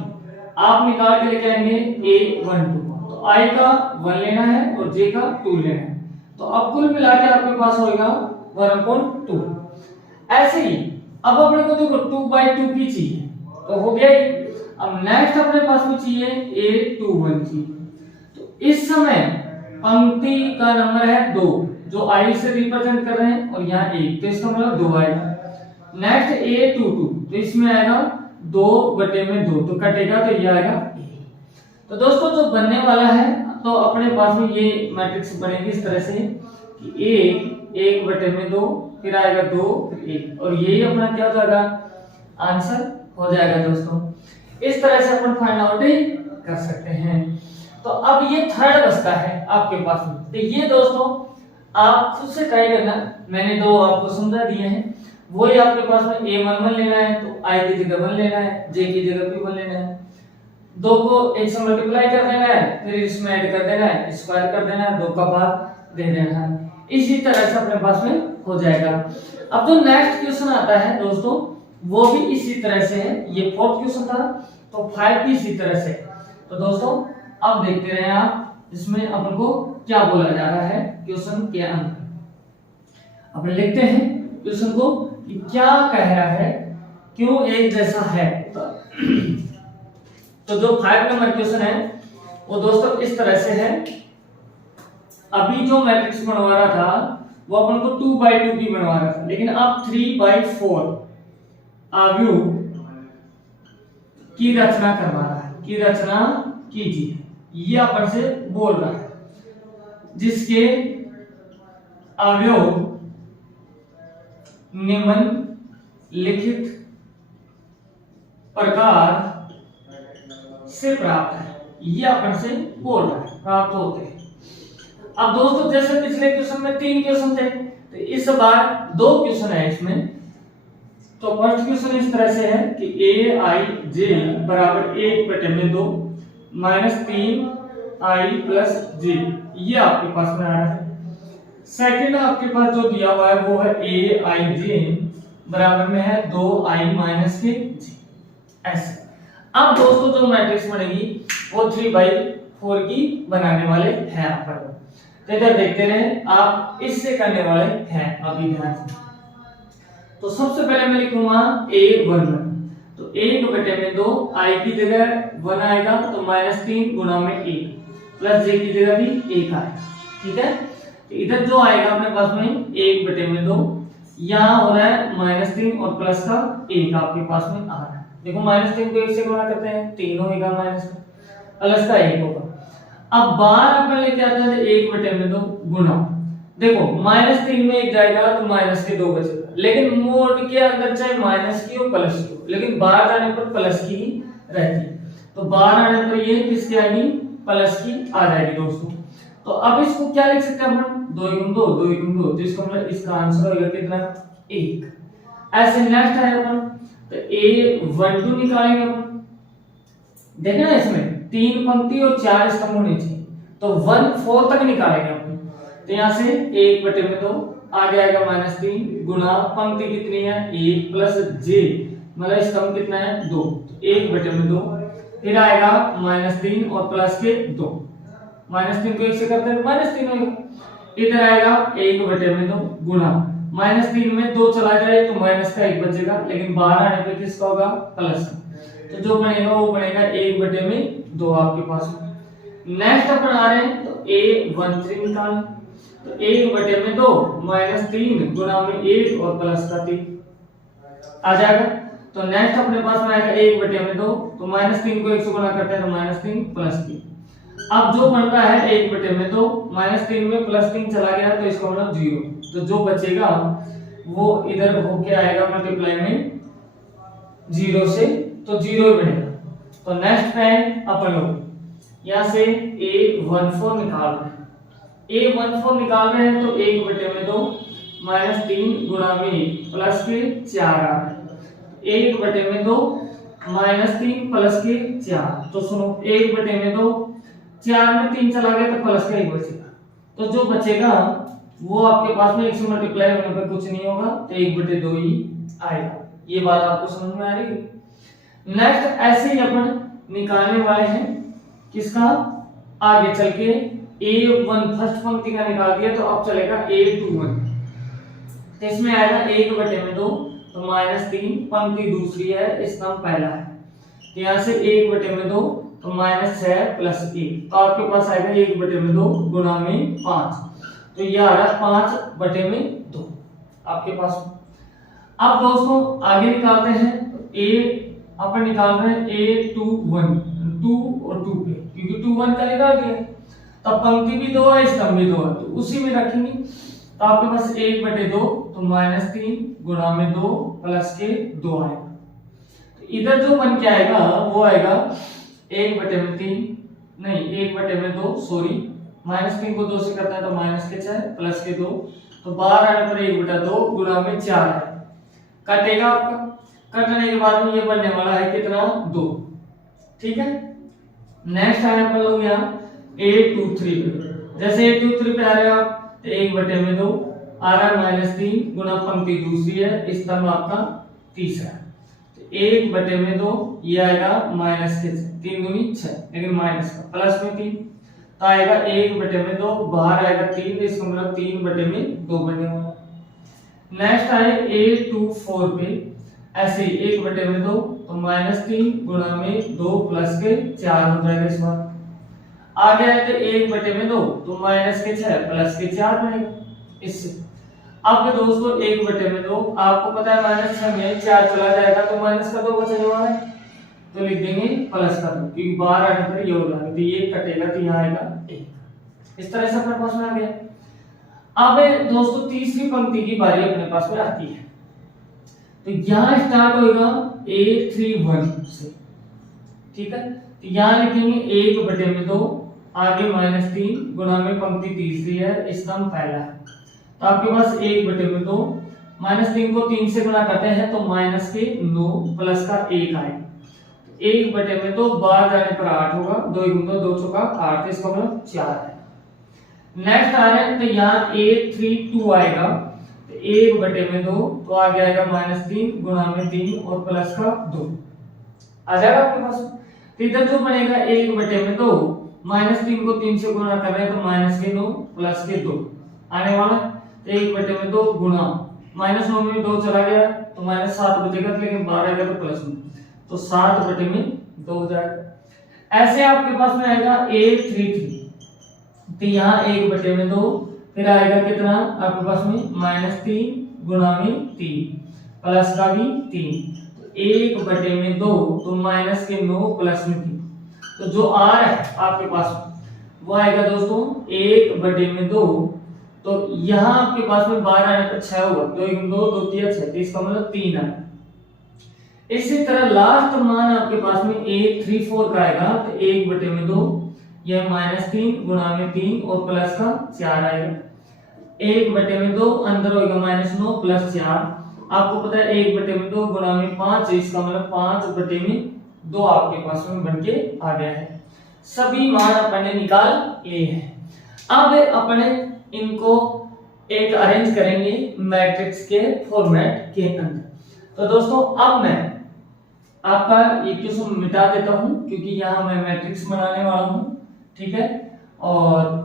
आप निकाल के लेके आएंगे a12, तो i का 1 लेना है और j का 2 लेना है, तो अब कुल मिला के आपके पास होगा 1/2। ऐसे ही अब अपने को देखो 2/2 की चाहिए, तो हो गया ही। अब नेक्स्ट अपने पास में चाहिए a21 चाहिए, तो इस समय पंक्ति का नंबर है 2 जो i से रिप्रेजेंट कर रहे हैं और यहाँ 1, तो इसका मतलब 2 आएगा। नेक्स्ट a22, तो इसमें आएगा 2 बटे में 2, तो कटेगा तो ये आएगा a। तो दोस्तों जो बनने वाला है, तो अपने पास में ये मैट्रिक्स बनेगी इस तरह से कि 1 बटे में 2, फिर आएगा 2 फिर 1, और यही अपना क्या हो जाएगा आंसर हो जाएगा दोस्तों। इस तरह से अपन फाइंड आउट कर सकते हैं। तो अब ये थर्ड बचता है आपके पास में, तो ये दोस्तों आप खुद से ट्राई करना, मैंने 2 आपको समझा दिए हैं। वही आपके पास में a11 लेना है तो i की जगह 1 लेना है, j की जगह भी 1 लेना है, 2 को 1 से मल्टीप्लाई कर देना है, फिर इसमें ऐड कर देना है, स्क्वायर कर देना है, 2 का भाग दे देना है। इसी तरह से अपने पास में हो जाएगा। अब जो नेक्स्ट क्वेश्चन आता है दोस्तों वो भी इसी तरह से है, ये फोर्थ क्वेश्चन था, तो 5 भी इसी तरह से। तो दोस्तों अब देखते रहे आप इसमें अपन को क्या बोला जा रहा है क्वेश्चन के अंदर। अपन लिखते हैं क्वेश्चन को कि क्या कह रहा है, क्यों एक जैसा है। तो जो 5 नंबर क्वेश्चन है वो दोस्तों इस तरह से है। अभी जो मैट्रिक्स बनवा रहा था वो अपन को 2/2 की बनवा रहा था, लेकिन अब 3/4 आव्यूह की रचना करवा रहा है, की रचना कीजिए, ये अपन से बोल रहा है, जिसके अवयव निम्नलिखित प्रकार से प्राप्त है, ये अपन से बोल रहा है प्राप्त होते हैं। अब दोस्तों जैसे पिछले क्वेश्चन में 3 क्वेश्चन थे, तो इस बार 2 क्वेश्चन है इसमें। तो फर्स्ट क्वेश्चन इस तरह से है कि aij बराबर 1/2 माइनस 3i प्लस j, ये आपके पास में आ रहा है। सेकंड आपके पास जो दिया हुआ है वो है aij बराबर में है 2i माइनस के j, ऐसे। अब दोस्तों जो मैट्रिक्स बनेगी वो 3/4 की बनाने वाले हैं अपन। तो इधर देखते रहे आप, इससे करने वाले हैं अभी ध्यान से। तो सबसे पहले मैं लिखूंगा a11, तो 1/2 i की जगह 1 आएगा तो -3 गुणा में 1 प्लस j की जगह भी 1 आएगा, ठीक है। तो इधर जो आएगा अपने पास में 1/2, यहाँ हो रहा है -3 और प्लस का 1 आपके पास में आ रहा है। देखो -3 को 1 से गुणा करते हैं 3 होगा, माइनस का प्लस का 1 होगा। अब बार अपन लेके आते हैं 1/2 गुणा, देखो -3 में 1 जाएगा तो माइनस के 2 बचेगा, लेकिन मोड के अंदर चाहे माइनस की हो प्लस की हो, लेकिन बाहर जाने पर प्लस की ही रहती है। तो बाहर आने पर ये किसकी आएगी प्लस की आ जाएगी दोस्तों। तो अब इसको क्या लिख सकते हैं अपन 2 × 2 2 × 2, तो इसका मतलब इसका आंसर होगा कितना 1। ऐसे नेक्स्ट है अपन तो a12 निकालेंगे अपन, देखना इसमें 3 पंक्ति और 4 स्तंभ होने चाहिए, तो 1/4 तक निकालेंगे अपन। तो यहाँ से 1/2 आगे आएगा -3 गुना पंक्ति कितनी है 1 प्लस j मतलब स्तंभ कितना है 2 तो 1/2 फिर आएगा -3 और प्लस के 2 -3 को 1 से करते हैं -3 होगा। इधर आएगा 1/2 गुना -3 में 2 चला जाए तो माइनस का 1 बचेगा, लेकिन बाहर आने पे किसका होगा प्लस का, तो जो बनेगा वो बनेगा 1/2 आपके पास। नेक्स्ट अपन आ रहे हैं तो a13 निकाल, तो 1/2 -3 गुना में 1 और प्लस का 3 आ जाएगा। तो नेक्स्ट अपने पास में आएगा 1/2 तो -3 को 1 से गुना करते हैं तो -3 प्लस 3। अब जो बन रहा है 1/2 -3 में +3 चला गया तो इसका मतलब 0, तो जो बचेगा वो इधर होके आएगा मल्टीप्लाई में 0 से, तो 0 ही बनेगा। तो नेक्स्ट है अपन लोग यहाँ से a14 निकाल रहे हैं। a14 निकाल रहे हैं तो 1/2 -3 गुना में 1 प्लस के 4 आ रहा है। 1/2 -3 प्लस के 4, तो सुनो 1/2 4 में 3 चला गया तो प्लस का 1 बचेगा, तो जो बचेगा वो आपके पास में 1 से मल्टीप्लाई होने पर कुछ नहीं होगा तो 1/2 ही आएगा। ये बात आपको समझ में आ रही है। नेक्स्ट ऐसे ही अपन निकालने वाले हैं किसका, आगे चल के a1 फर्स्ट पंक्ति का निकाल दिया तो अब चलेगा a21, तो इसमें आएगा 1/2 तो -3 पंक्ति दूसरी है स्तंभ पहला है, तो यहाँ से 1/2 तो -6 प्लस 1 तो आपके पास आएगा 1/2 गुना में 5, तो ये आ रहा है 5/2 आपके पास। अब दोस्तों आगे निकालते हैं तो अपन निकाल रहे हैं a21 2 और 2 पे, क्योंकि 2 1 का निकाल दिया तब पंक्ति भी 2 है स्तंभ भी 2 है तो उसी में रखेंगे, तो आपके पास 1/2 तो -3 गुना में 2 प्लस के 2 आएगा। तो इधर जो बन के आएगा वो आएगा 1/3 नहीं 1/2 सॉरी -3 को 2 से करता है तो -6 प्लस के 2, तो बाहर आने पर 1/2 गुना में 4 है, कटेगा आपका, कटने के बाद में ये बनने वाला है कितना 2, ठीक है। नेक्स्ट आए अपन लोग यहाँ a23 पे, जैसे a23 पे आ रहे हैं आप तो 1/2 आ रहा है -3 गुना पंक्ति दूसरी है स्तंभ आपका तीसरा, तो 1/2 ये आएगा -3 दूनी 6 लेकिन माइनस का प्लस में 3 तो आएगा 1/2 बाहर आएगा 3 तो इसका मतलब 3/2 बने हुआ। नेक्स्ट आए a24 पे ऐसे 1/2 तो -3 गुना में 2 प्लस के 4 हो जाएगा इस बार। आगे आए तो 1/2 तो -6 प्लस के 4 बनेगा इससे। अब दोस्तों 1/2 आपको पता है -6 में 4 चला जाएगा तो माइनस का 2 बचने वाला है, तो लिख देंगे प्लस का 2 क्योंकि बाहर आने पर ये हो जाएगा तो ये कटेगा तो यहाँ आएगा 1। इस तरह से अपने पास में आ गया। अब दोस्तों तीसरी पंक्ति की बारी अपने पास में आती है, तो यहाँ स्टार्ट होगा a31 से, ठीक है। तो यहाँ लिखेंगे 1/2 आगे -3 गुना में पंक्ति तीसरी है स्तंभ पहला है, तो आपके पास 1/2 -3 को 3 से गुना करते हैं तो माइनस के 9 प्लस का 1 आएगा, 1/2 बाहर जाने पर 8 होगा, 2 × 2 = 8 इसका मतलब 4 है। नेक्स्ट आ रहे हैं तो यहाँ a32 आएगा तो 1/2 तो आगे आएगा -3 गुना में 3 और प्लस का 2 आ जाएगा आपके पास। तो इधर जो बनेगा 1/2 -3 को 3 से गुना कर रहे हैं तो -9 प्लस के 2 आने वाला, तो 1/2 गुना -9 में 2 चला गया तो -7 बचेगा, लेकिन बाहर आएगा तो +9 तो 7/2 हो जाएगा। ऐसे आपके पास में आएगा a33 तो यहाँ 1/2 फिर आएगा कितना आपके पास में -3 गुना में 3 प्लस का भी 3 तो 1/2 तो -9 प्लस में 3, तो जो आ रहा है आपके पास वो आएगा दोस्तों 1/2, तो यहाँ आपके पास में 12 आने पर 6 होगा, 2 × 2 2 3 6 तो इसका मतलब 3 आएगा। इसी तरह लास्ट मान आपके पास में a34 का आएगा तो 1/2 यह -3 गुना में 3 और प्लस का 4 आएगा, 1/2 अंदर होगा -9 प्लस 4, आपको पता है 1/2 गुना में 5 इसका मतलब 5/2 आपके पास में बनके आ गया है। सभी मान अपने निकाल लिए हैं। अब अपने इनको एक अरेंज करेंगे मैट्रिक्स के फॉर्मेट के अंदर। तो दोस्तों अब मैं आपका ये क्वेश्चन मिटा देता हूं क्योंकि यहाँ मैं मैट्रिक्स बनाने वाला हूं, ठीक है। और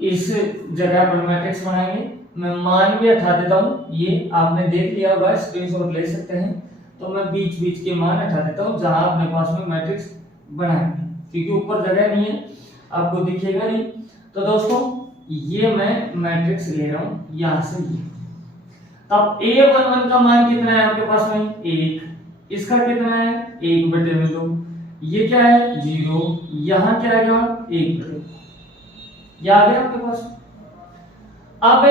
इस जगह पर मैट्रिक्स बनाएंगे, मैं मान भी हटा देता हूं, ये आपने देख लिया होगा, स्क्रीनशॉट ले सकते हैं। तो मैं बीच बीच के मान हटा देता हूं जहां अपने पास में मैट्रिक्स बनाएंगे, क्योंकि ऊपर जगह नहीं है, आपको दिखेगा नहीं। तो दोस्तों ये मैं मैट्रिक्स ले रहा हूं यहां से ये। अब a11 का मान कितना है आपके पास में 1, इसका कितना है 1/2, ये क्या है 0, यहां क्या आएगा 1/2, ये आ गया आपके पास। अब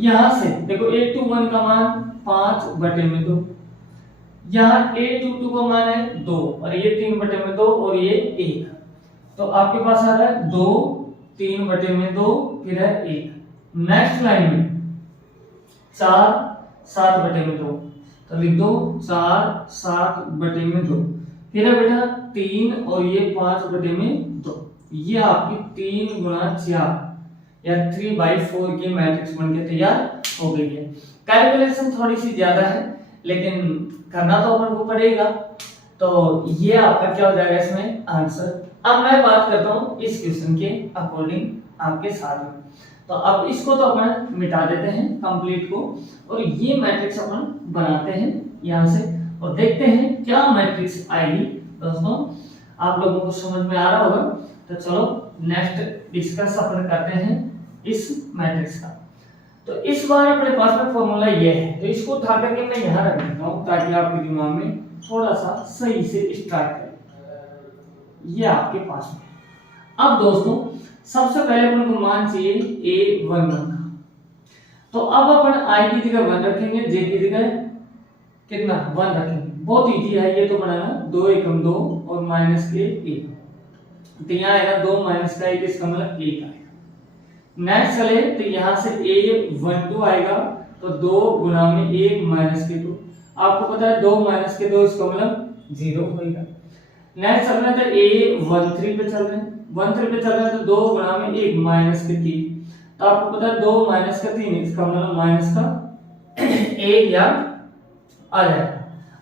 यहां से देखो a21 का मान 5/2, यहाँ a22 का मान है 2 और ये 3/2 और ये 1, तो आपके पास आ रहा है 2 3/2 फिर है 1। नेक्स्ट लाइन में 4 7/2, तो लिख दो 4 7/2, फिर है बेटा 3 और ये 5/2, ये आपकी 3 गुणा 4 या 3/4 की मैट्रिक्स बनके तैयार हो गई है। कैलकुलेशन थोड़ी सी ज्यादा है लेकिन करना तो अपन को पड़ेगा। तो ये आपका क्या हो जाएगा इसमें आंसर। अब मैं बात करता हूं इस क्वेश्चन के अकॉर्डिंग आपके साथ में। तो अब इसको तो अपन मिटा देते हैं कंप्लीट को, और ये मैट्रिक्स अपन बनाते हैं यहां से और देखते हैं क्या मैट्रिक्स आएगी। दोस्तों आप लोगों को समझ में आ रहा होगा, तो चलो नेक्स्ट डिस्कस अपन करते हैं इस मैट्रिक्स का। तो इस बार अपने पास में फॉर्मूला ये है, तो इसको उठा करके मैं यहाँ रख देता हूँ ताकि आपके दिमाग में थोड़ा सा सही से स्टार्ट करें। ये आपके पास में। अब दोस्तों सबसे पहले अपन को मान चाहिए a11 का, तो अब अपन i की जगह 1 रखेंगे, j की जगह कितना 1 रखेंगे। बहुत इजी है ये तो बनाना, 2 एकम 2 और माइनस के 1, तो यहाँ आएगा 2 माइनस का 1, इसका मतलब 1 आएगा। नेक्स्ट चले तो यहाँ से a12 आएगा, तो 2 गुना में 1 माइनस के 2, आपको पता है 2 माइनस के 2 इसका मतलब 0 होगा। नेक्स्ट चल रहा है तो a13 पे चल रहे हैं, 13 पे चल रहे हैं तो 2 गुना में 1 माइनस के 3, तो आपको पता है 2 माइनस का 3 इसका मतलब माइनस का 1 या आ जाएगा।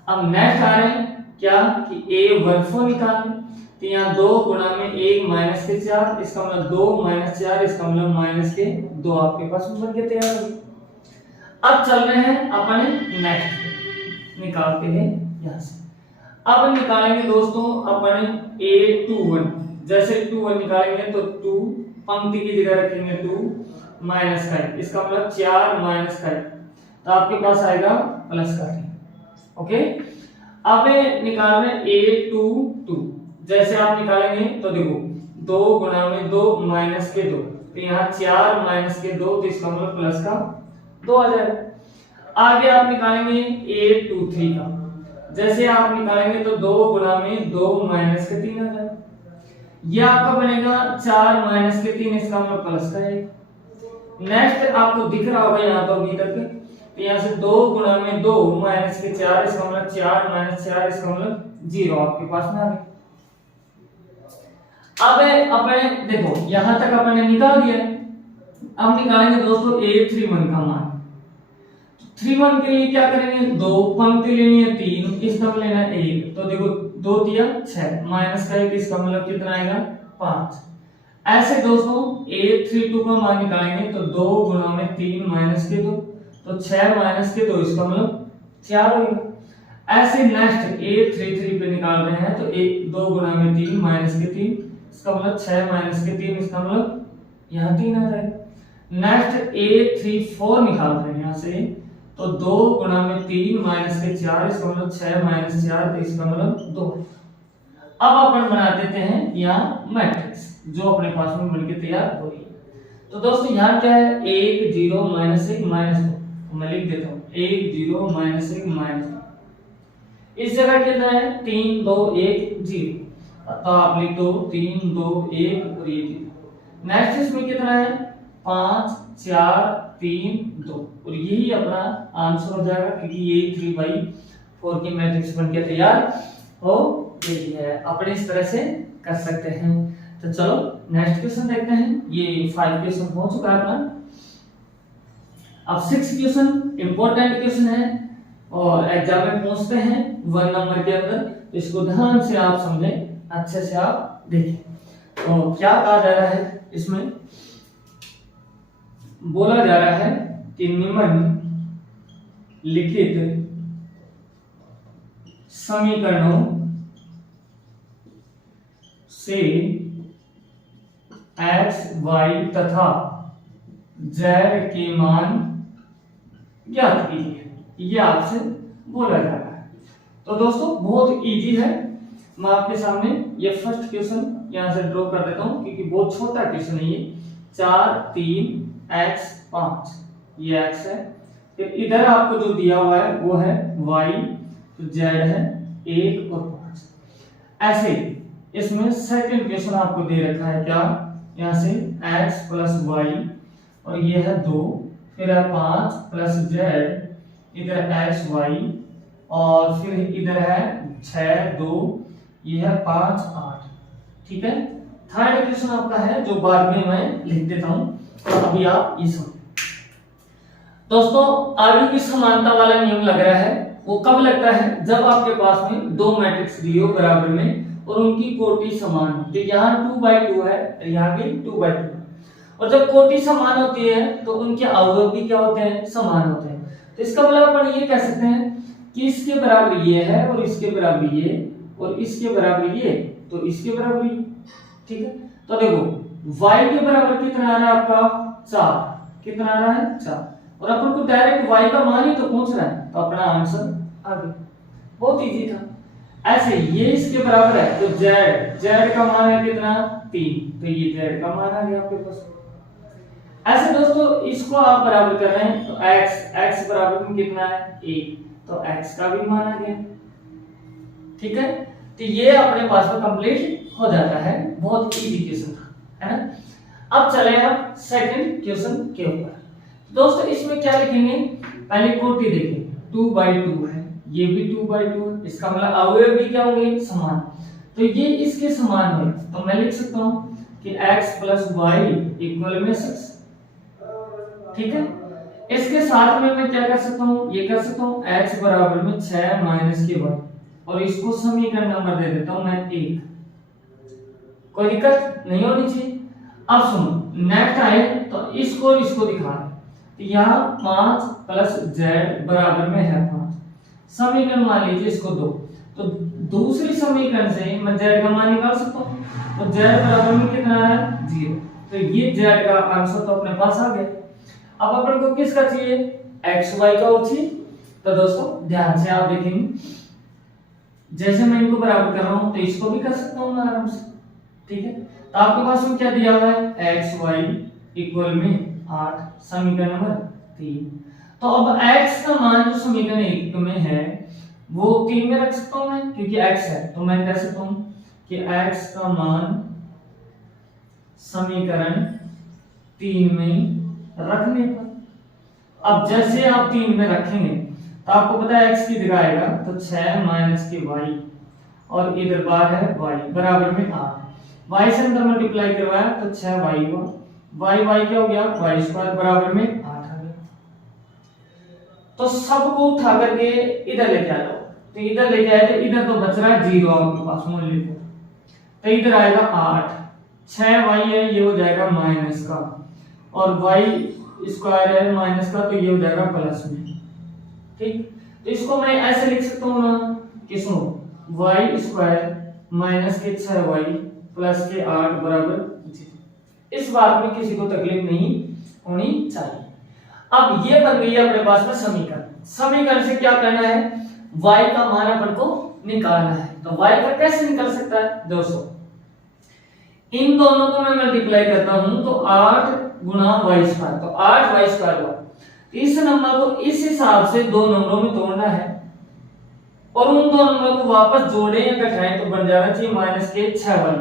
अब नेक्स्ट आ रहे हैं क्या कि a14 निकालना, तो यहाँ 2 गुना में 1 माइनस के 4, इसका मतलब 2 माइनस 4, इसका मतलब माइनस के 2 आपके पास में बन के तैयार हो गए। अब चल रहे हैं अपने नेक्स्ट निकालते हैं यहाँ से। अब निकालेंगे दोस्तों अपन a21, जैसे 21 निकालेंगे तो 2 पंक्ति की जगह रखेंगे 2 माइनस का 1, इसका मतलब 4 माइनस का 1, तो आपके पास आएगा प्लस का 3। ओके, अब निकाल रहे हैं a22, जैसे आप निकालेंगे तो देखो 2 गुना में 2 माइनस के 2, तो यहाँ 4 माइनस के 2, तो इसका मतलब प्लस का 2 आ जाएगा। आगे आप निकालेंगे a23 का, जैसे आप निकालेंगे तो 2 गुना में 2 माइनस के 3 आ जाएगा। ये आपका बनेगा 4 माइनस के 3, इसका मतलब प्लस का 1। नेक्स्ट आपको दिख रहा होगा यहाँ तो अभी तक, तो यहाँ से 2 गुना में 2 माइनस के 4, इसका मतलब 4 माइनस 4, इसका मतलब 0 आपके पास में आ गया। अब अपने देखो यहां तक अपने निकाल दिया, अब निकालेंगे दोस्तों a31 का मान। 31 के लिए क्या करेंगे, 2 पंक्ति लेनी है 3, इसका लेना है 1, तो देखो 2 दिया 6 माइनस का 1, इसका मतलब कितना आएगा 5। ऐसे दोस्तों a32 का मान निकालेंगे तो 2 गुना में 3 माइनस के 2, तो 6 माइनस के 2, इसका मतलब 4 होगा। ऐसे नेक्स्ट a33 पे निकाल रहे हैं तो 2 गुना में 3 माइनस के 3, इसका मतलब 6 माइनस के 3, इसका मतलब यहाँ 3 आ जाएगा। नेक्स्ट a34 निकाल रहे हैं यहाँ से, तो 2 गुना में 3 माइनस के 4, इसका मतलब 6 माइनस 4, तो इसका मतलब 2। अब अपन बना देते हैं यहाँ मैट्रिक्स जो अपने पास में बनके तैयार हो रही है। तो दोस्तों यहाँ क्या है 1 0 माइनस 1 माइनस 2, मैं लिख देता हूँ 1 0 माइनस 1 माइनस 2। इस जगह कितना है 3 2 1 0, तो आप लिख दो 3 2 1 और ये 0। नेक्स्ट इसमें कितना है 5 4 3 2, और यही अपना आंसर हो जाएगा क्योंकि ये 3/4 की मैट्रिक्स बनके तैयार हो गई है। अपने इस तरह से कर सकते हैं। तो चलो नेक्स्ट क्वेश्चन देखते हैं। ये 5 क्वेश्चन हो चुका है अपना। अब 6 क्वेश्चन इंपॉर्टेंट क्वेश्चन है और एग्जाम में पूछते हैं 1 नंबर के अंदर, तो इसको ध्यान से आप समझें, अच्छे से आप देखें। तो क्या कहा जा रहा है इसमें, बोला जा रहा है कि निम्न लिखित समीकरणों से x, y तथा z के मान ज्ञात कीजिए, ये आपसे बोला जा रहा है। तो दोस्तों बहुत इजी है, मैं आपके सामने ये फर्स्ट क्वेश्चन यहां से ड्रॉ कर देता हूं क्योंकि बहुत छोटा क्वेश्चन है ये। 4, 3, x, 5 ये x है, फिर इधर आपको जो दिया हुआ है वो है y, तो z है 1 और 5। ऐसे इसमें सेकंड क्वेश्चन आपको दे रखा है क्या, यहाँ से x प्लस y और ये है 2, फिर है 5 प्लस z, इधर x y और फिर इधर है 6, 2, ये है 5, 8। ठीक है, थर्ड क्वेश्चन आपका है जो बाद में मैं लिख देता हूं, तो अभी आप ये समझ। दोस्तों आगे की समानता वाला नियम लग रहा है, वो कब लगता है, जब आपके पास में दो मैट्रिक्स दिए हो बराबर में और उनकी कोटि समान हो। तो यहाँ 2/2 है, यहाँ भी 2/2 है, और जब कोटि समान होती है तो उनके अवयव भी क्या होते हैं, समान होते हैं। तो इसका मतलब अपन ये कह सकते हैं कि इसके बराबर ये है और इसके बराबर ये और इसके बराबर ये, तो इसके बराबर ये। ठीक है, तो देखो y के बराबर कितना आ रहा है आपका 4, कितना आ रहा है 4, और अपन को डायरेक्ट y का मान ही तो पूछ रहा है, तो अपना आंसर आ गया, बहुत इजी था। ऐसे ये इसके बराबर है तो z का मान है कितना 3, तो ये z का मान आ गया आपके पास। ऐसे दोस्तों इसको आप बराबर कर रहे हैं तो x बराबर में कितना है 1, तो x का भी मान आ गया। ठीक है, तो ये अपने पास में कंप्लीट हो जाता है, बहुत इजी क्वेश्चन था, है ना। अब चले आप सेकंड क्वेश्चन के ऊपर। दोस्तों इसमें क्या लिखेंगे, पहले कोटि देखेंगे, 2/2 है, ये भी 2/2 है, इसका मतलब अवयव भी क्या होंगे, समान। तो ये इसके समान है, तो मैं लिख सकता हूं कि x प्लस y इक्वल में 6। ठीक है, इसके साथ में मैं क्या कर सकता हूं, ये कर सकता हूं x बराबर में 6 माइनस के y, और इसको समीकरण नंबर दे देता हूं मैं 1, कोई दिक्कत नहीं होनी चाहिए। अब सुनो नेक्स्ट आए तो इसको और इसको दिखा रहे, तो यहाँ 5 प्लस z बराबर में है 5, समीकरण मान लीजिए इसको 2, तो दूसरी समीकरण से मैं z का मान निकाल सकता हूँ, तो z बराबर में कितना है 0, तो ये z का आंसर तो अपने पास आ गया। अब अपन को किसका चाहिए, x y का और चाहिए। तो दोस्तों ध्यान से आप देखेंगे, जैसे मैं इनको बराबर कर रहा हूं तो इसको भी कर सकता हूं मैं आराम से। ठीक है, तो आपके पास में क्या दिया हुआ है x y इक्वल में 8, समीकरण नंबर 3। तो अब x का मान जो समीकरण 1 में है वो 3 में रख सकता हूं मैं, क्योंकि x है, तो मैं कह सकता हूं कि x का मान समीकरण 3 में रखने पर, अब जैसे आप 3 में रखेंगे तो आपको पता है x की जगह आएगा तो 6 माइनस के y, और इधर बार है y बराबर में 8, y से अंदर मल्टीप्लाई करवाया तो 6y हुआ, y क्या हो गया y स्क्वायर बराबर में 8 आ गया। तो सबको उठा करके इधर लेके आ जाओ, तो इधर लेके आए तो इधर तो बच रहा है 0 आपके पास मूल्य, तो इधर आएगा 8, 6y है ये हो जाएगा माइनस का, और y स्क्वायर है माइनस का, तो ये हो जाएगा प्लस में। ठीक, तो इसको मैं ऐसे लिख सकता हूं ना कि सुनो y स्क्वायर माइनस के 6y प्लस के 8 बराबर 0। इस बात में किसी को तकलीफ नहीं होनी चाहिए। अब ये बन गई है अपने पास में समीकरण, समीकरण से क्या करना है, y का मान अपन को निकालना है। तो y का कैसे निकल सकता है दोस्तों, इन दोनों को मैं मल्टीप्लाई करता हूं तो 8 गुना y स्क्वायर, तो 8y स्क्वायर हुआ। इस नंबर को इस हिसाब से दो नंबरों में तोड़ना है और उन दो नंबरों को वापस जोड़ें या घटाएं तो बन जाना चाहिए माइनस के 6y,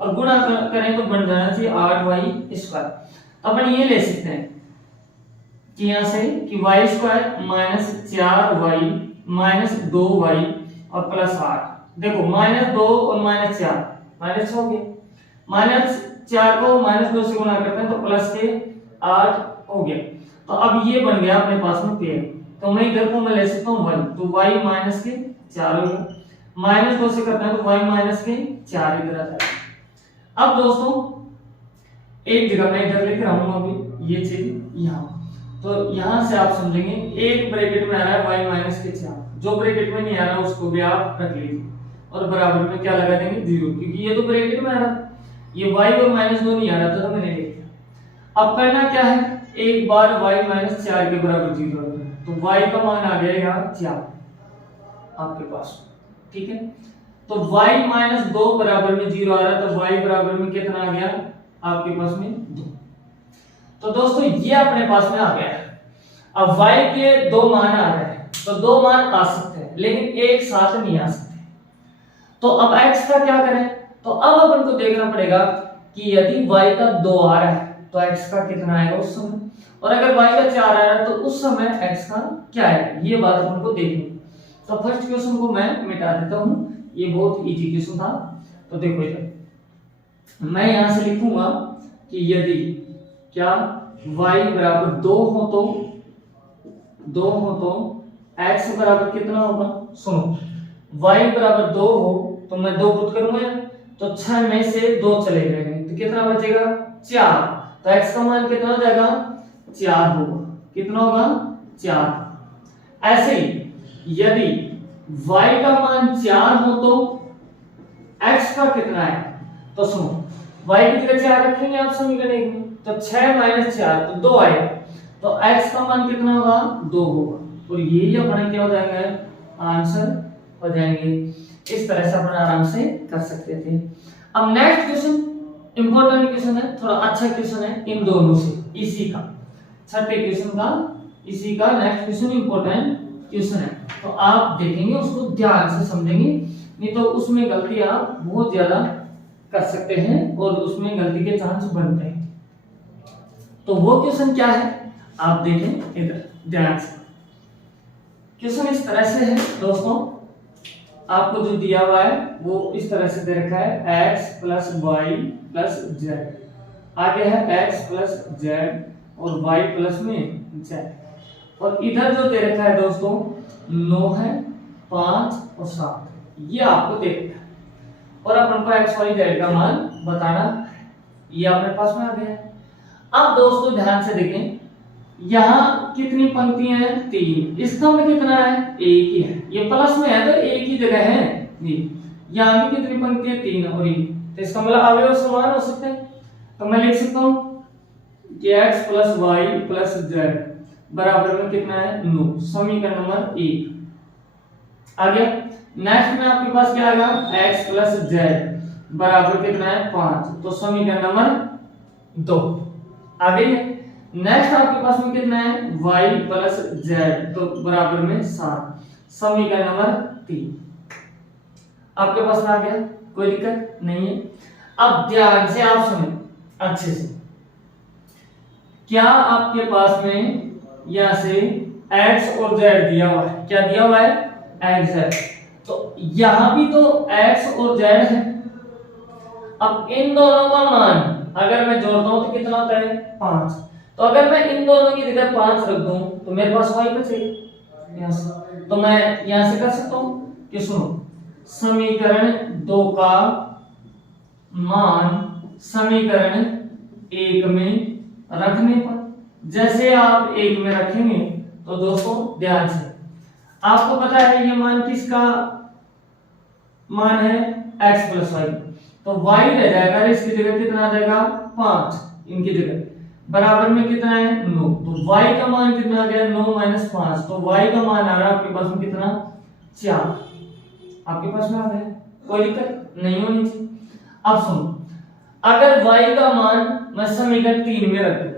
और गुणा करें तो बन जाना चाहिए 8y स्क्वायर। अपन ये ले सकते हैं कि यहां से कि y square minus 4y minus 2y और प्लस 8। देखो माइनस 2 और माइनस 4 माइनस हो गया, माइनस 4 को माइनस 2 से गुणा करते हैं तो प्लस के 8 हो गया। तो अब ये बन गया अपने पास में पेयर। तो मैं इधर को मैं ले सकता हूँ 1, तो y माइनस के 4 हो गया। माइनस 2 से करते हैं तो y माइनस के 4 इधर आ जाएगा। अब दोस्तों एक जगह मैं इधर लेकर आऊंगा अभी ये चीज यहाँ, तो यहाँ से आप समझेंगे एक ब्रैकेट में आ रहा है y माइनस के 4, जो ब्रैकेट में नहीं आ रहा उसको भी आप रख लीजिए और बराबर में क्या लगा देंगे 0, क्योंकि ये तो ब्रैकेट में आ रहा, ये y और माइनस 2 नहीं आ रहा था तो मैंने लिख दिया। अब करना क्या है, एक बार y माइनस 4 के बराबर 0 है तो y का मान आ गया यहाँ 4 आपके पास, ठीक है। तो y माइनस 2 बराबर में 0 आ रहा, तो y बराबर में कितना आ गया आपके पास में 2। तो दोस्तों ये अपने पास में आ गया है। अब y के दो मान आ रहे हैं, तो दो मान आ सकते हैं लेकिन एक साथ नहीं आ सकते। तो अब x का क्या करें, तो अब अपन को देखना पड़ेगा कि यदि y का 2 आ रहा है तो x का कितना आएगा उस समय, और अगर y का 4 आ रहा है तो उस समय x का क्या है, ये बात अपन को देखनी। तो फर्स्ट क्वेश्चन को मैं मिटा देता हूँ, ये बहुत इजी क्वेश्चन था। तो देखो इधर मैं यहां से लिखूंगा कि यदि क्या y बराबर 2 हो तो x बराबर कितना होगा। सुनो y बराबर 2 हो तो मैं 2 पुट करूंगा तो 6 में से 2 चले जाएंगे तो कितना बचेगा 4, तो x का मान कितना हो जाएगा 4 होगा, कितना होगा 4। ऐसे ही यदि y का मान 4 हो तो x का कितना है, तो सुनो y की जगह 4 रखेंगे आप समीकरण में, तो 6 माइनस 4 तो 2 आएगा, तो x का मान कितना होगा 2 होगा, और यही अपने क्या हो जाएंगे आंसर हो जाएंगे। इस तरह से अपन आराम से कर सकते थे। अब नेक्स्ट क्वेश्चन इंपॉर्टेंट क्वेश्चन है, थोड़ा अच्छा क्वेश्चन है इन दोनों से, इसी का छठे क्वेश्चन का इसी का नेक्स्ट क्वेश्चन इंपॉर्टेंट क्वेश्चन है, तो आप देखेंगे उसको ध्यान से समझेंगे, नहीं तो उसमें गलती आप बहुत ज्यादा कर सकते हैं और उसमें गलती के चांस बनते हैं। तो वो क्वेश्चन क्या है आप देखें इधर ध्यान से। क्वेश्चन इस तरह से है दोस्तों, आपको जो दिया हुआ है वो इस तरह से दे रखा है x plus Y plus Z, आगे है x प्लस जेड और y प्लस में जेड, और इधर जो दे रखा है दोस्तों 9 है 5 और 7, ये आपको देखना है और अपन को x y z का मान बताना है, ये अपने पास में आ गया है। अब दोस्तों ध्यान से देखें यहाँ कितनी पंक्तियां हैं 3, इसका में कितना है एक ही है, ये प्लस में है तो एक ही जगह है जी, यहाँ भी कितनी पंक्तियां 3 और ये, तो इसका मतलब अवयव समान हो सकते हैं। तो मैं लिख सकता हूँ कि x plus Y plus Z बराबर में कितना है 9, समीकरण नंबर 1 आ गया। नेक्स्ट में आपके पास क्या आएगा x प्लस जेड बराबर कितना है 5, तो समीकरण नंबर 2 आ गई है। नेक्स्ट आपके पास में कितना है y प्लस जेड तो बराबर में 7, समीकरण नंबर 3 आपके पास में आ गया, कोई दिक्कत नहीं है। अब ध्यान से आप सुने अच्छे से, क्या आपके पास में यहां से x और z दिया हुआ है, क्या दिया हुआ है x z, तो यहां भी तो x और z है। अब इन दोनों का मान अगर मैं जोड़ता हूं तो कितना होता है 5, तो अगर मैं इन दोनों की जगह 5 रख दूं तो मेरे पास y बचेगा यहां से, तो मैं यहां से कर सकता हूं कि सुनो समीकरण 2 का मान समीकरण 1 में रखने पर, जैसे आप 1 में रखेंगे तो दोस्तों ध्यान से आपको पता है ये मान किसका मान है x प्लस वाई, तो y रह जाएगा, इसकी जगह कितना आ जाएगा 5 इनकी जगह, बराबर में कितना है 9, तो y का मान कितना आ गया 9 माइनस 5, तो y का मान आ रहा है आपके पास में कितना 4, आपके पास में आ गया, कोई दिक्कत नहीं होनी चाहिए। अब सुनो अगर y का मान मैं समीकरण 3 में रख दूं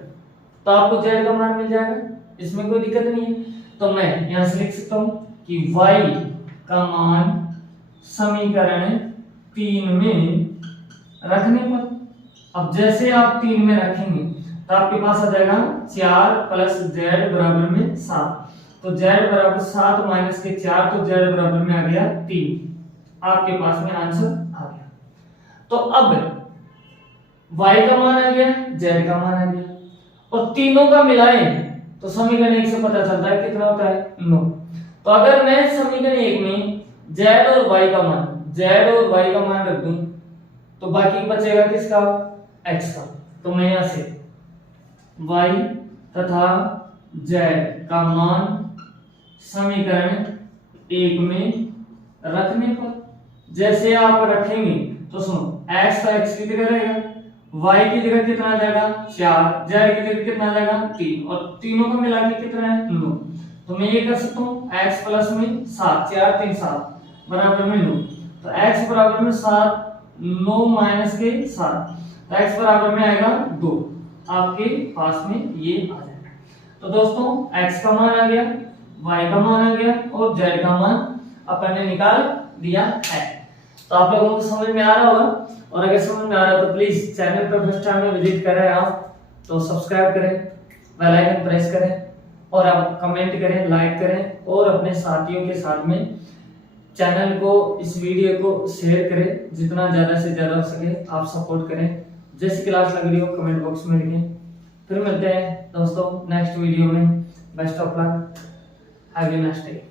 तो आपको z का मान मिल जाएगा, इसमें कोई दिक्कत नहीं है। तो मैं यहां से लिख सकता हूं कि y का मान समीकरण 3 में रखने पर, अब जैसे आप 3 में रखेंगे तो आपके पास आ जाएगा 4 प्लस z बराबर में 7, तो z बराबर 7 माइनस के 4, तो z बराबर में आ गया 3, आपके पास में आंसर आ गया। तो अब y का मान आ गया z का मान आ गया और तीनों का मिलाएं तो समीकरण 1 से पता चलता है कितना होता है 9। तो अगर मैं समीकरण 1 में z और y का मान रख दूं तो बाकी बचेगा किसका, x का। तो मैं यहां से y तथा z का मान समीकरण 1 में रखने पर जैसे आप रखेंगे तो सुनो, x का x की जगह रहेगा, y की जगह कितना आ जाएगा 4, z की जगह कितना आ जाएगा 3, और तीनों को मिला के कितना है 9। तो मैं ये कर सकता हूँ x प्लस में 7, 4 3 7 बराबर में 9। तो x बराबर में 7, 9 माइनस के 7, तो x बराबर में आएगा 2। आपके पास में ये आ जाएगा। तो दोस्तों x का मान आ गया, y का मान आ गया और z का मान अपन ने निकाल दिया है। तो आप लोगों को समझ में आ रहा होगा, और अगर समझ में आ रहा है तो प्लीज चैनल पर फर्स्ट टाइम में विजिट कर रहे हैं आप तो सब्सक्राइब करें, बेल आइकन प्रेस करें और आप कमेंट करें, लाइक करें और अपने साथियों के साथ में चैनल को, इस वीडियो को शेयर करें। जितना ज्यादा से ज्यादा हो सके आप सपोर्ट करें। जैसी क्लास लग रही हो कमेंट बॉक्स में लिखें। फिर मिलते हैं दोस्तों नेक्स्ट वीडियो में। Best of luck, have a nice day.